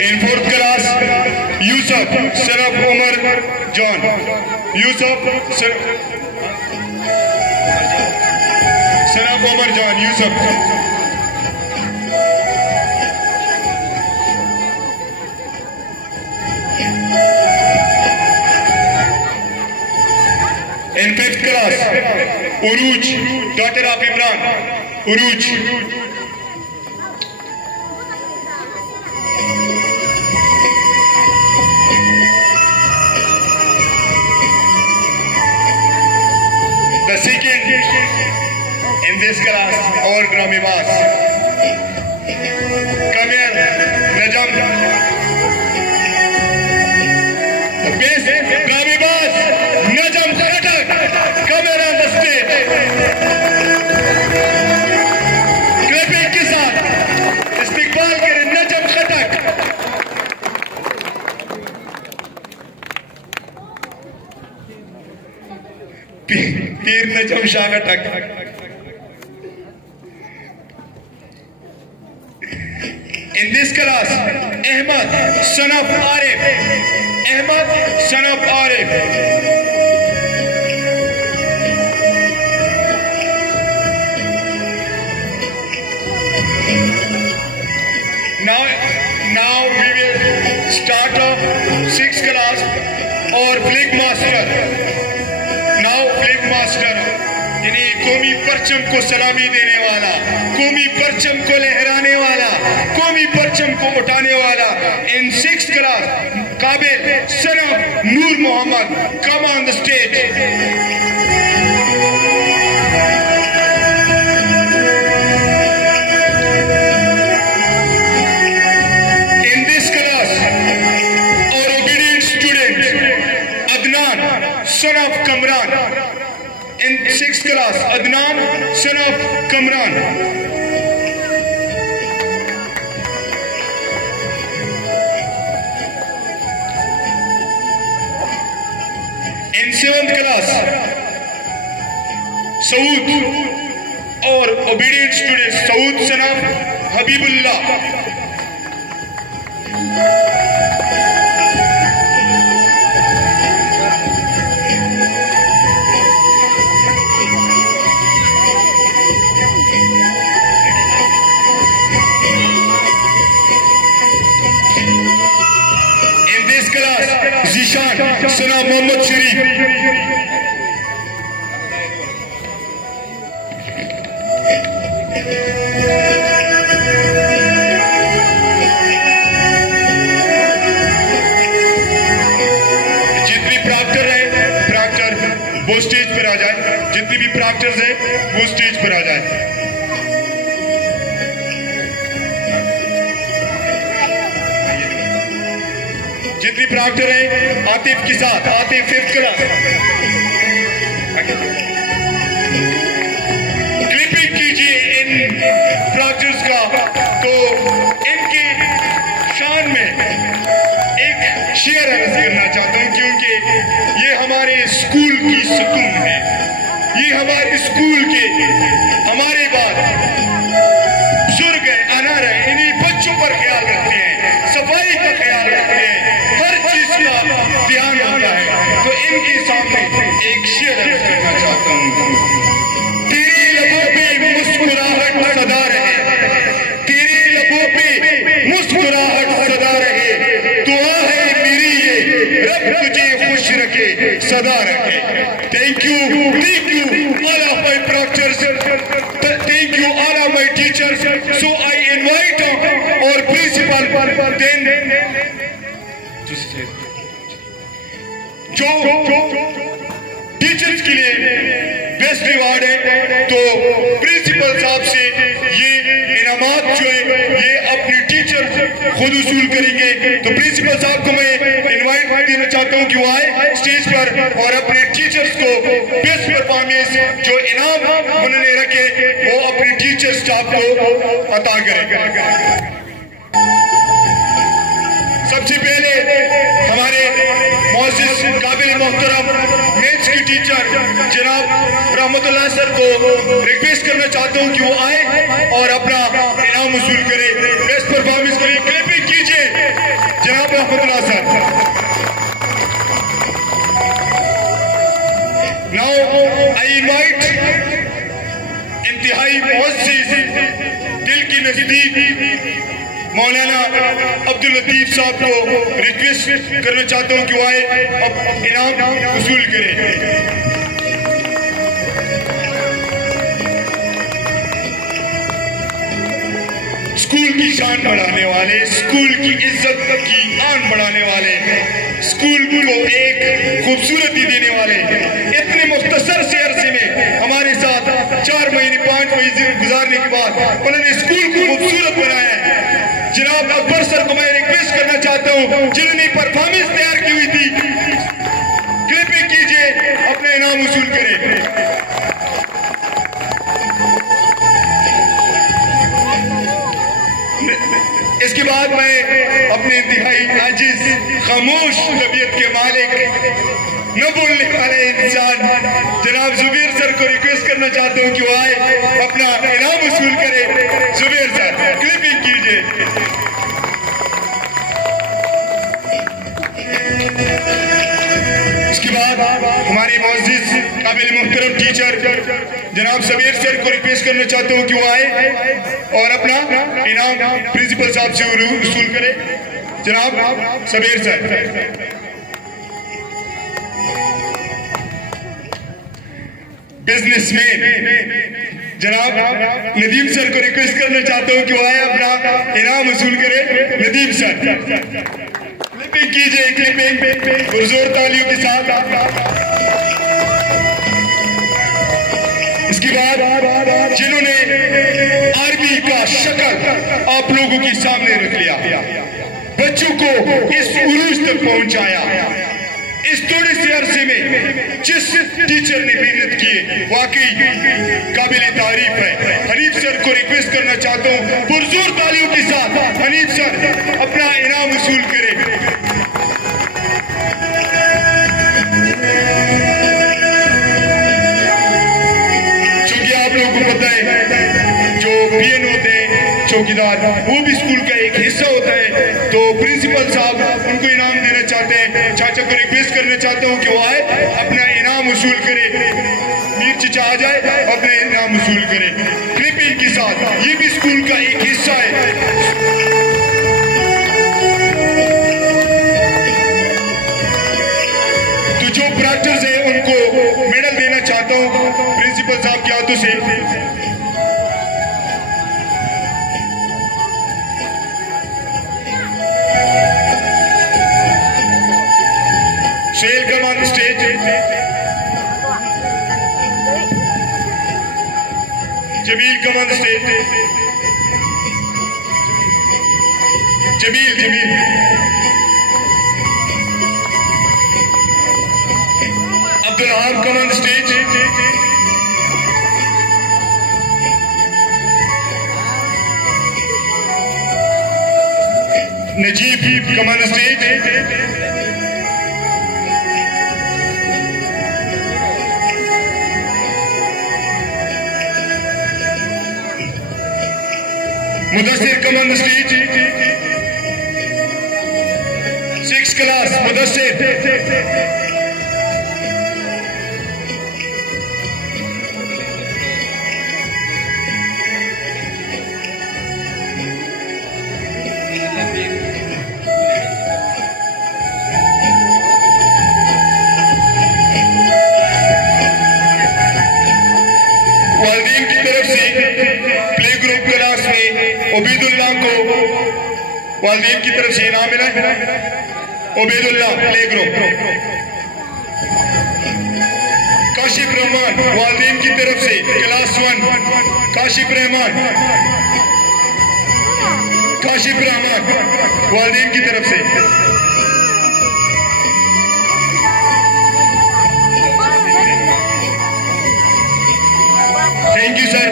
in fourth class Yusuf Saraf Umar Jan Yusuf Saraf Umar Jan Yusuf in fifth class Uruj daughter of Imran Uruj the second in this class our Gramibas come here Najam the best Gramibas Najam Come here on the stage. Clapping के साथ इस्तिकबाल करें नजम खटक। पीर नजम शाह खटक। In this class, Ahmad son of Arif. Ahmad son of Arif. Now we will start a sixth class और flag master now flag master यानी कौमी परचम को सलामी देने वाला कौमी परचम को लहराने वाला कौमी परचम को उठाने वाला इन sixth class Kabil Sanam Noor Mohammad come on the stage son of Kamran in 6th class Adnan son of Kamran in 7th class Saud or obedient student Saud son of Habibullah शान सना मोहम्मद शरीफ। जितनी प्रॉक्टर है प्रॉक्टर वो स्टेज पर आ जाए, जितनी भी प्रॉक्टर्स है वो स्टेज पर आ जाए। जितनी प्रॉक्टर है आतिफ के साथ, आतिफ 5th क्लास क्लिपिंग कीजिए इन प्रॉक्टर्स का। तो इनकी शान में एक शेर अर्ज करना चाहता हूं, क्योंकि ये हमारे स्कूल की सुकून है, ये हमारे स्कूल के हमारे बाद बुजुर्ग है, अनार है, इन्हीं बच्चों पर ख्याल रखते हैं, सफाई का ख्याल रखते हैं, हर चीज का ध्यान होता है। तो इनके सामने एक शेर अर्ज करना चाहता हूं। तेरे लबों पे मुस्कुराहट सदा रहे, तेरे लबों पे मुस्कुराहट सदा रहे, दुआ है मेरी ये रब तुझे खुश रखे सदा रखे। Thank you all of my proctors, thank you all of my teachers. So I invite our principal, then जो टीचर्स के लिए बेस्ट रिवार्ड है, तो प्रिंसिपल साहब से ये इनामात जो है ये अपनी टीचर खुद वसूल करेंगे। तो प्रिंसिपल साहब को मैं इनवाइट देना चाहता हूं कि वो आए स्टेज पर और अपने टीचर्स को बेस्ट परफॉर्मेंस जो इनाम उन्होंने रखे वो अपनी टीचर स्टाफ को अता करेंगे। सबसे पहले हमारे मोअज़्ज़िज़ काबिल मोहतरम मैथ्स की टीचर जनाब रहमतुल्लाह सर को रिक्वेस्ट करना चाहता हूं कि वो आए और अपना इनाम वसूल करे। बेस्ट परफॉर्मेंस के लिए क्लैपिंग कीजिए जनाब रहमतुल्लाह सर। नाउ आई इनवाइट इंतहाई मुअज़्ज़िज़ दिल की नजदीक मौलाना अब्दुल लतीफ साहब को रिक्वेस्ट करना चाहता हूं कि वो आए अब इनाम वसूल करें। स्कूल की शान बढ़ाने वाले, स्कूल की इज्जत की आन बढ़ाने वाले, स्कूल को एक खूबसूरती देने वाले, इतने मुख्तसर से अरसे में हमारे साथ 4 महीने 5 महीने गुजारने के बाद उन्होंने स्कूल को खूबसूरत बनाया है। जनाब अकबर सर को मैं रिक्वेस्ट करना चाहता हूं जिन्होंने परफॉर्मेंस तैयार की हुई थी, क्लिपिंग कीजिए, अपने इनाम वसूल करें। इसके बाद मैं अपने इंतहाई आजिज खामोश तबीयत के मालिक न बोलने वाले इंसान जनाब जुबेर सर को रिक्वेस्ट करना चाहता हूं कि वो आए अपना इनाम वसूल करे। जुबेर सर क्लिपिंग कीजिए। इसके बाद हमारे मुअज़्ज़िज़ काबिल मोहतरम टीचर जनाब सबीर सर को रिक्वेस्ट करना चाहता हूं कि वो आए और अपना इनाम प्रिंसिपल साहब से वसूल करे। जनाब सबीर सर। बिजनेसमैन जनाब नदीम सर को रिक्वेस्ट करना चाहता हूं कि वो आए अपना इनाम वसूल करे। नदीम सर क्लिपिंग कीजिए, क्लिपिंग पुरजोर तालियों के साथ। इसके बाद जिन्होंने आर्मी का शक्ल आप लोगों के सामने रख लिया, बच्चों को इस उरूज तक पहुंचाया, इस थोड़े से अरसे में जिस टीचर ने मेहनत की वाकई काबिल तारीफ है। हनीफ सर को रिक्वेस्ट करना चाहता हूं पुरजोर तालियों के साथ हनीफ सर अपना इनाम वसूल करें। चूंकि आप लोगों को पता है जो पीएन होते हैं चौकीदार वो भी स्कूल का एक हिस्सा होता है, तो प्रिंसिपल साहब उनको इनाम देना चाहते हैं। चाचा को रिक्वेस्ट करना चाहता हूं कि वो आए अपना इनाम वसूल करे। मीर चाचा आ जाए अपना इनाम वसूल करे क्लिपिंग के साथ। ये भी स्कूल का एक हिस्सा है। हाथों से Shale come on the stage. Jameel come on the stage. Jameel. Abdul Ahab come on the stage. Najib come on the stage. Mudassir come on the stage. 6th class, Mudassir. वालिदैन की तरफ से प्ले ग्रुप क्लास में उबैदुल्लाह को वालिदैन की तरफ से इनाम मिला है। Ubaidullah play group. काशिफ रहमान वालिदैन की तरफ से क्लास 1 काशिफ रहमान वालिदैन की तरफ से। Thank you sir.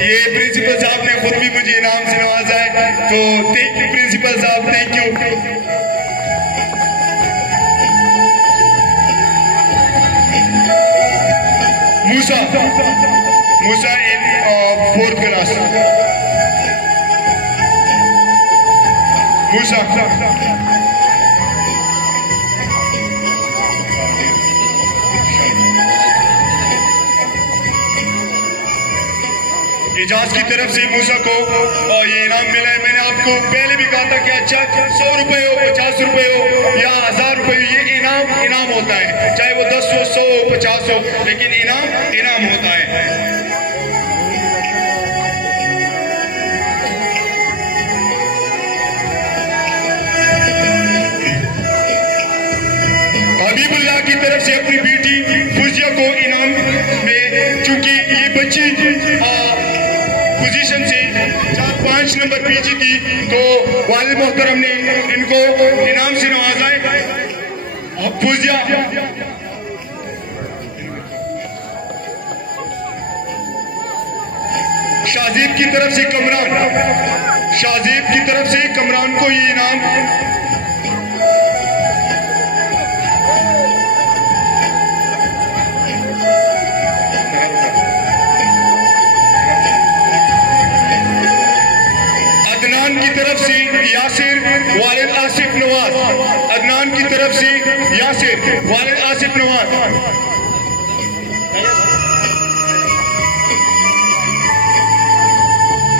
ये प्रिंसिपल साहब ने खुद भी मुझे इनाम से नवाजा है, तो थैंक यू प्रिंसिपल साहब, thank you. Musa in 4th class. Musa. Ijaz की तरफ से मूसा को ये इनाम मिला है। मैंने आपको पहले भी कहा था कि अच्छा 100 रुपए हो, 50 रुपए हो या 1000 रुपए, ये इनाम होता है, चाहे वो 10 हो, 100 हो, 50 हो, लेकिन इनाम होता है। हबीबुल्लाह की तरफ से अपनी बेटी फुजिया को इनाम में, चूंकि ये बच्ची पोजीशन से 4-5 नंबर पीछे थी, तो वालिद मोहतरम ने इनको इनाम से नवाजा है। फुजिया शाहजेब की तरफ से कमरान को ये इनाम। अदनान की तरफ से यासिर वालिद आसिफ नवाज। अदनान की तरफ से यासिर वालिद आसिफ नवाज।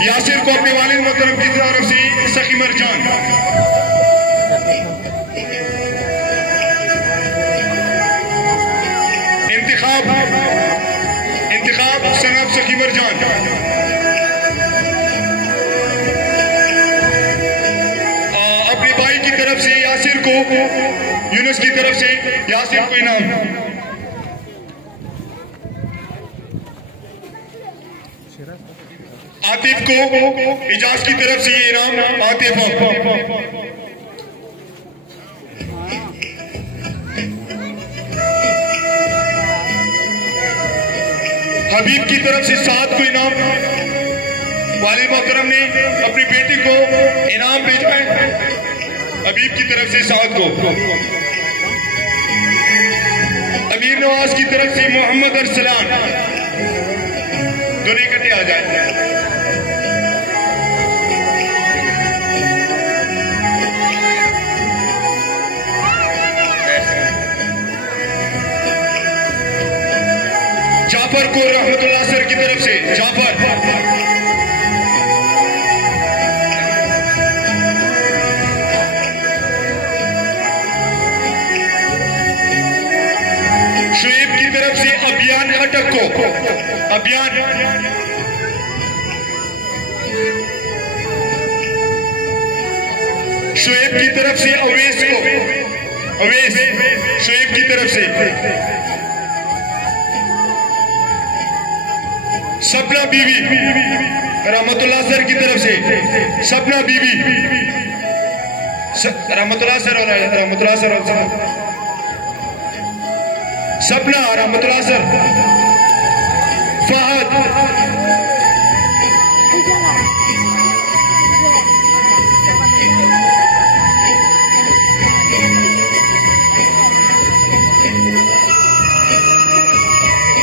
यासिर को अपने वालिद मोहतरम की तरफ से सखी मरजान। इंतखाब सनब सखी मरजान। अपने भाई की तरफ से यासिर को, यूनुस की तरफ से यासिर को इनाम। आतिफ को इजाज की तरफ से ये इनाम। आतिफ हबीब की तरफ से 7 को इनाम। वालिद मोहतरम ने अपनी बेटी को इनाम भेजा है, हबीब की तरफ से 7 को। अमीर नवाज की तरफ से मोहम्मद अरसलान। दोनों इकट्ठे आ जाए। जाफर को रहमतुल्लाह सर की तरफ से जाफर। शुएब की तरफ से अभियान अटक को अभियान। शुएब की तरफ से अवैस को अवैस शुएब की तरफ से। सपना बीवी रहमतुल्लाह सर की तरफ से सपना बीवी रहमतुल्लाह सर और रहमतुल्लाह सर और सपना रहमतुल्लाह सर। फहद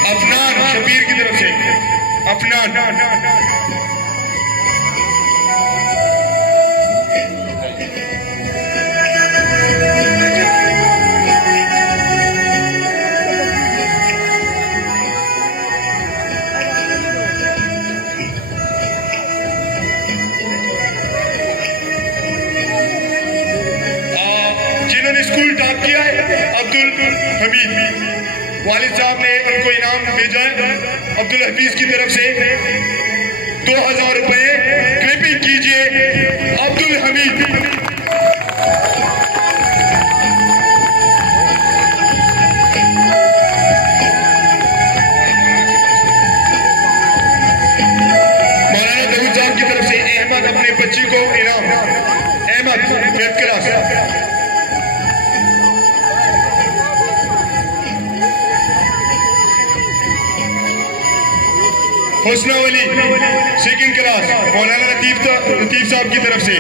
अफनान शबीर की तरफ से अफनान। जिन्होंने स्कूल टॉप किया है अब्दुल हमीद, वालिद साहब ने उनको इनाम भेजा है अब्दुल हफीज की तरफ से 2000 रुपए। क्लिपिंग कीजिए अब्दुल हमीद। मौलाना दाऊद साहब की तरफ से अहमद अपने बच्ची को इनाम। Ahmad 5th class. Husna Wali 2nd class मौलाना लतीफ साहब की तरफ से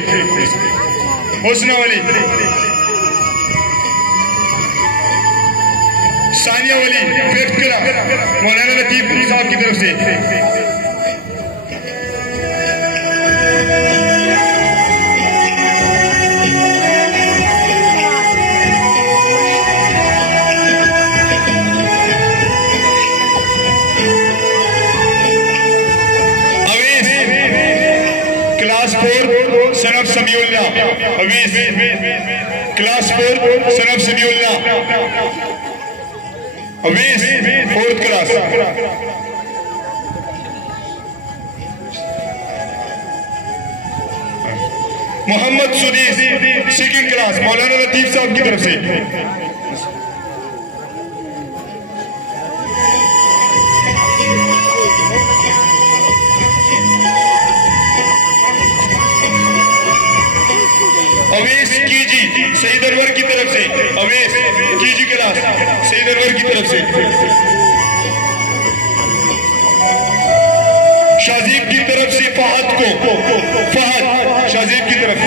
हुस्ना वली। सानिया वली 5th क्लास मौलाना लतीफ साहब की तरफ से। सनफ समीउल्लाह अवीस क्लास 4 सनफ Samiullah Awais 4th class. Mohammad Sudais 2nd class मौलाना लतीफ साहब की तरफ से। अवेश कीजी सईद अनवर की तरफ से अवेश कीजी क्लास सईद अनवर की तरफ से। शाजीब की तरफ से फहद को फहद शाजीब की तरफ।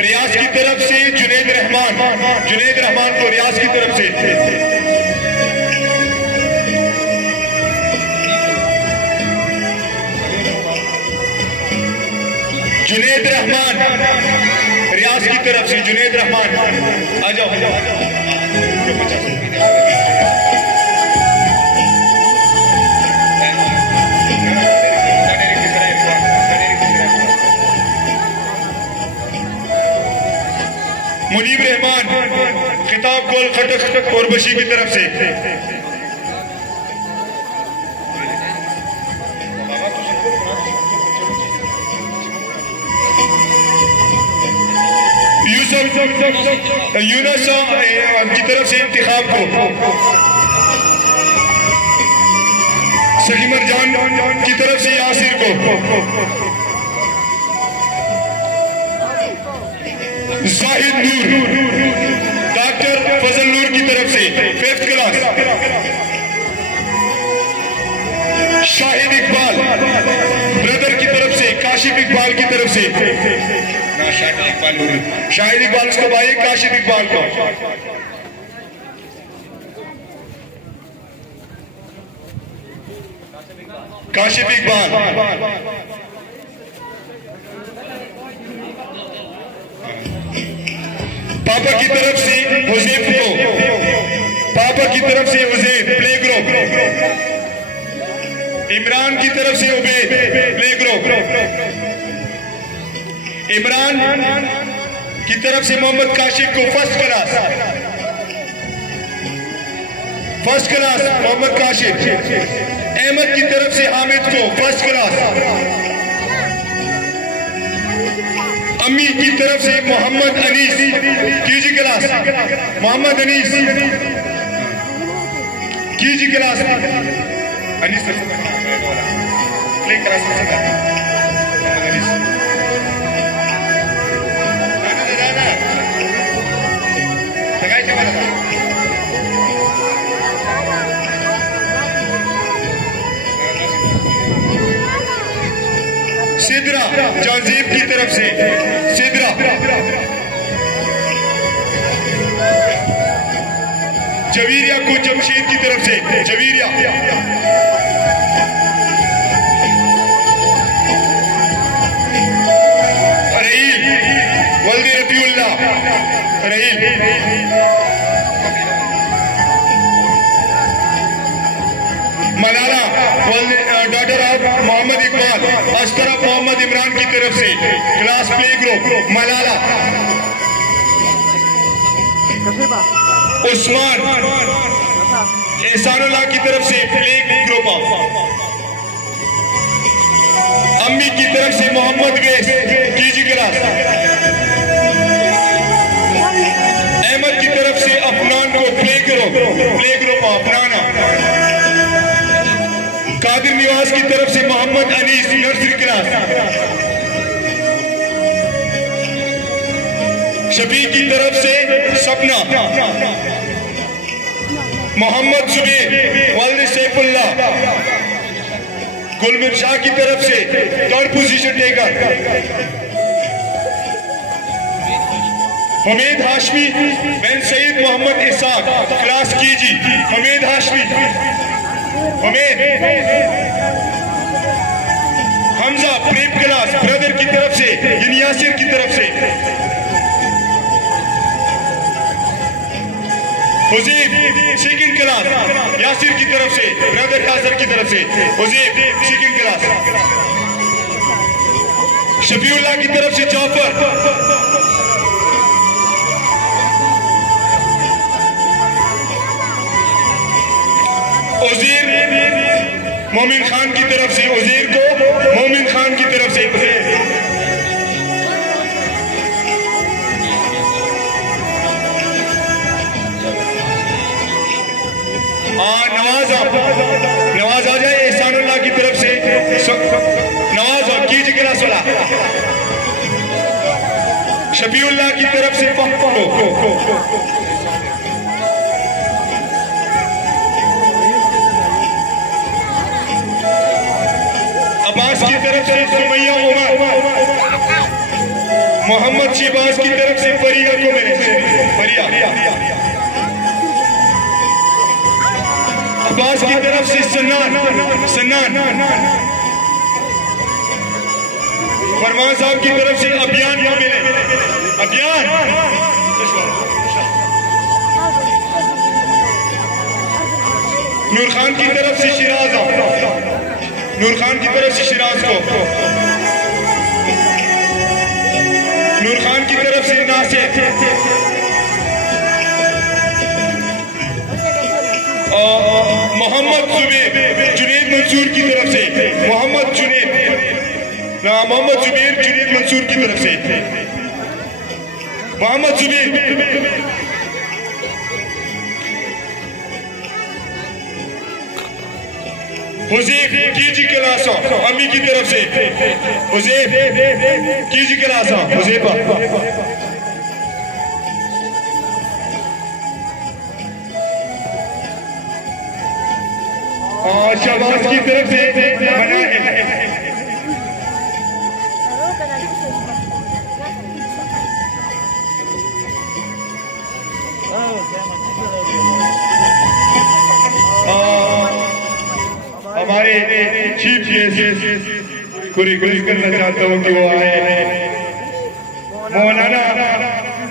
रियाज की तरफ से जुनैद रहमान को रियाज की तरफ से। जुनैद रहमान रियाज की तरफ से जुनैद रहमान आ जाओ। मुनीब रहमान खिताब गोल खटक और बशी की तरफ से। यूनुस की तरफ से इंतखाब को। सलीमर जान की तरफ से यासिर को। जाहिद नूर डॉक्टर फजल नूर की तरफ से 5th class. Shahid Iqbal brother की तरफ से काशिफ इकबाल की तरफ से। शाहिद इकबाल उसका भाई काशिफ इकबाल को। काशिफ इकबाल पापा की तरफ से हुजैफ को, पापा की तरफ से हुजैफ प्ले ग्रुप, इमरान की तरफ से उबैद प्ले ग्रुप, इमरान की तरफ से मोहम्मद काशिफ को फर्स्ट क्लास मोहम्मद काशिफ, अहमद की तरफ से हामिद को फर्स्ट क्लास, अम्मी की तरफ से Mohammad Anees KG class, Mohammad Anees KG class, Anees play class Sidra Jazib की तरफ से, सिद्रा जवीरिया को जमशेद की तरफ से, जवीरिया रहील वल्द रफीउल्लाह, रहील मलाला डॉक्टर ऑफ मोहम्मद इकबाल, अशरफ मोहम्मद इमरान की तरफ से class play group Malala, Usman Ehsanullah की तरफ से प्ले ग्रुप, अम्मी की तरफ से मोहम्मद वेस कीजी क्लास, अहमद की तरफ से अफनान को प्ले ग्रुप अपनाना, कादिर निवास की तरफ से मोहम्मद अनीस नर्सरी क्लास, शफी की तरफ से सपना, मोहम्मद जुबैर वालिद सैफुल्लाह, गुलमिन शाह की तरफ से third position taker, Hamid Hashmi बिन सईद मोहम्मद इसाक क्लास कीजी, हमीद हाशमी, हमीद हमजा प्रेम क्लास ब्रदर की तरफ से, यासिर की तरफ से, हुजैफ सेकंड क्लास यासिर की तरफ से, ब्रदर यासिर की तरफ से हुजैफ सेकंड क्लास, शफीउल्लाह की तरफ से जाफर, उज़ैर मोमिन खान की तरफ से, उज़ैर को मोमिन खान की तरफ से, नवाज आ जाए एहसानुल्लाह की तरफ से, नवाज और कीज क्लास वाला, शफीउल्लाह की तरफ से अब्बास की तरफ से सुमैया उमर, मोहम्मद शिबाज की तरफ से फरिया को मेरे फरिया, अब्बास की तरफ से सन्नान, फरमान साहब की तरफ से अभियान को मिले, अभियान, नूर खान की तरफ से शिराज, नूर खान की तरफ से शिराज को, नूर खान की तरफ से नासिर, मोहम्मद जुनैद मंसूर की तरफ से, मोहम्मद जुबैर जुनैद मंसूर की तरफ से, मोहम्मद जुबैर, हुजैफ कीजी क्लास अम्मी की तरफ से, हुजैफ कीजी क्लास हुजैफा, और शहबाज की तरफ से बना है, हमारे चीफ गेस्ट को रिक्वेस्ट करना चाहता हूं कि वो आए, मौलाना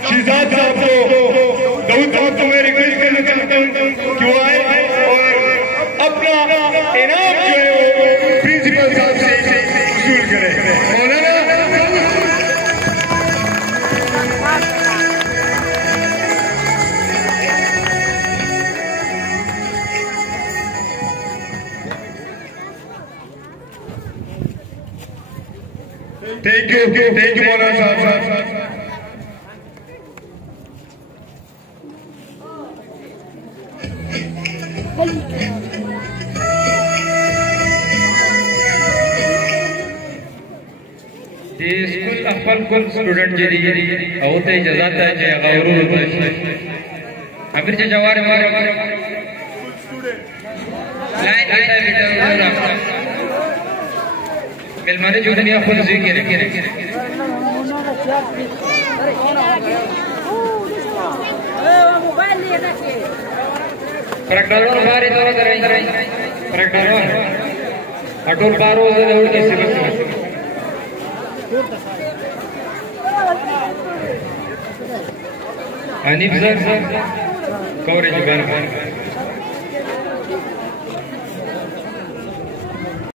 शिजात साहब को यू मौलाना साहब। स्कूल अफल कुल स्टूडेंट जरी होते जजाता है जे गौरू होता है अगर जे जवार मारे लाइन आता है बेटा मेलमाने जो दुनिया खुद जिक्र प्रकटरों बारी तोरा कराई प्रकटरों अटोल बारो दौड़ के सिबक हनीफ सर कवरेज बार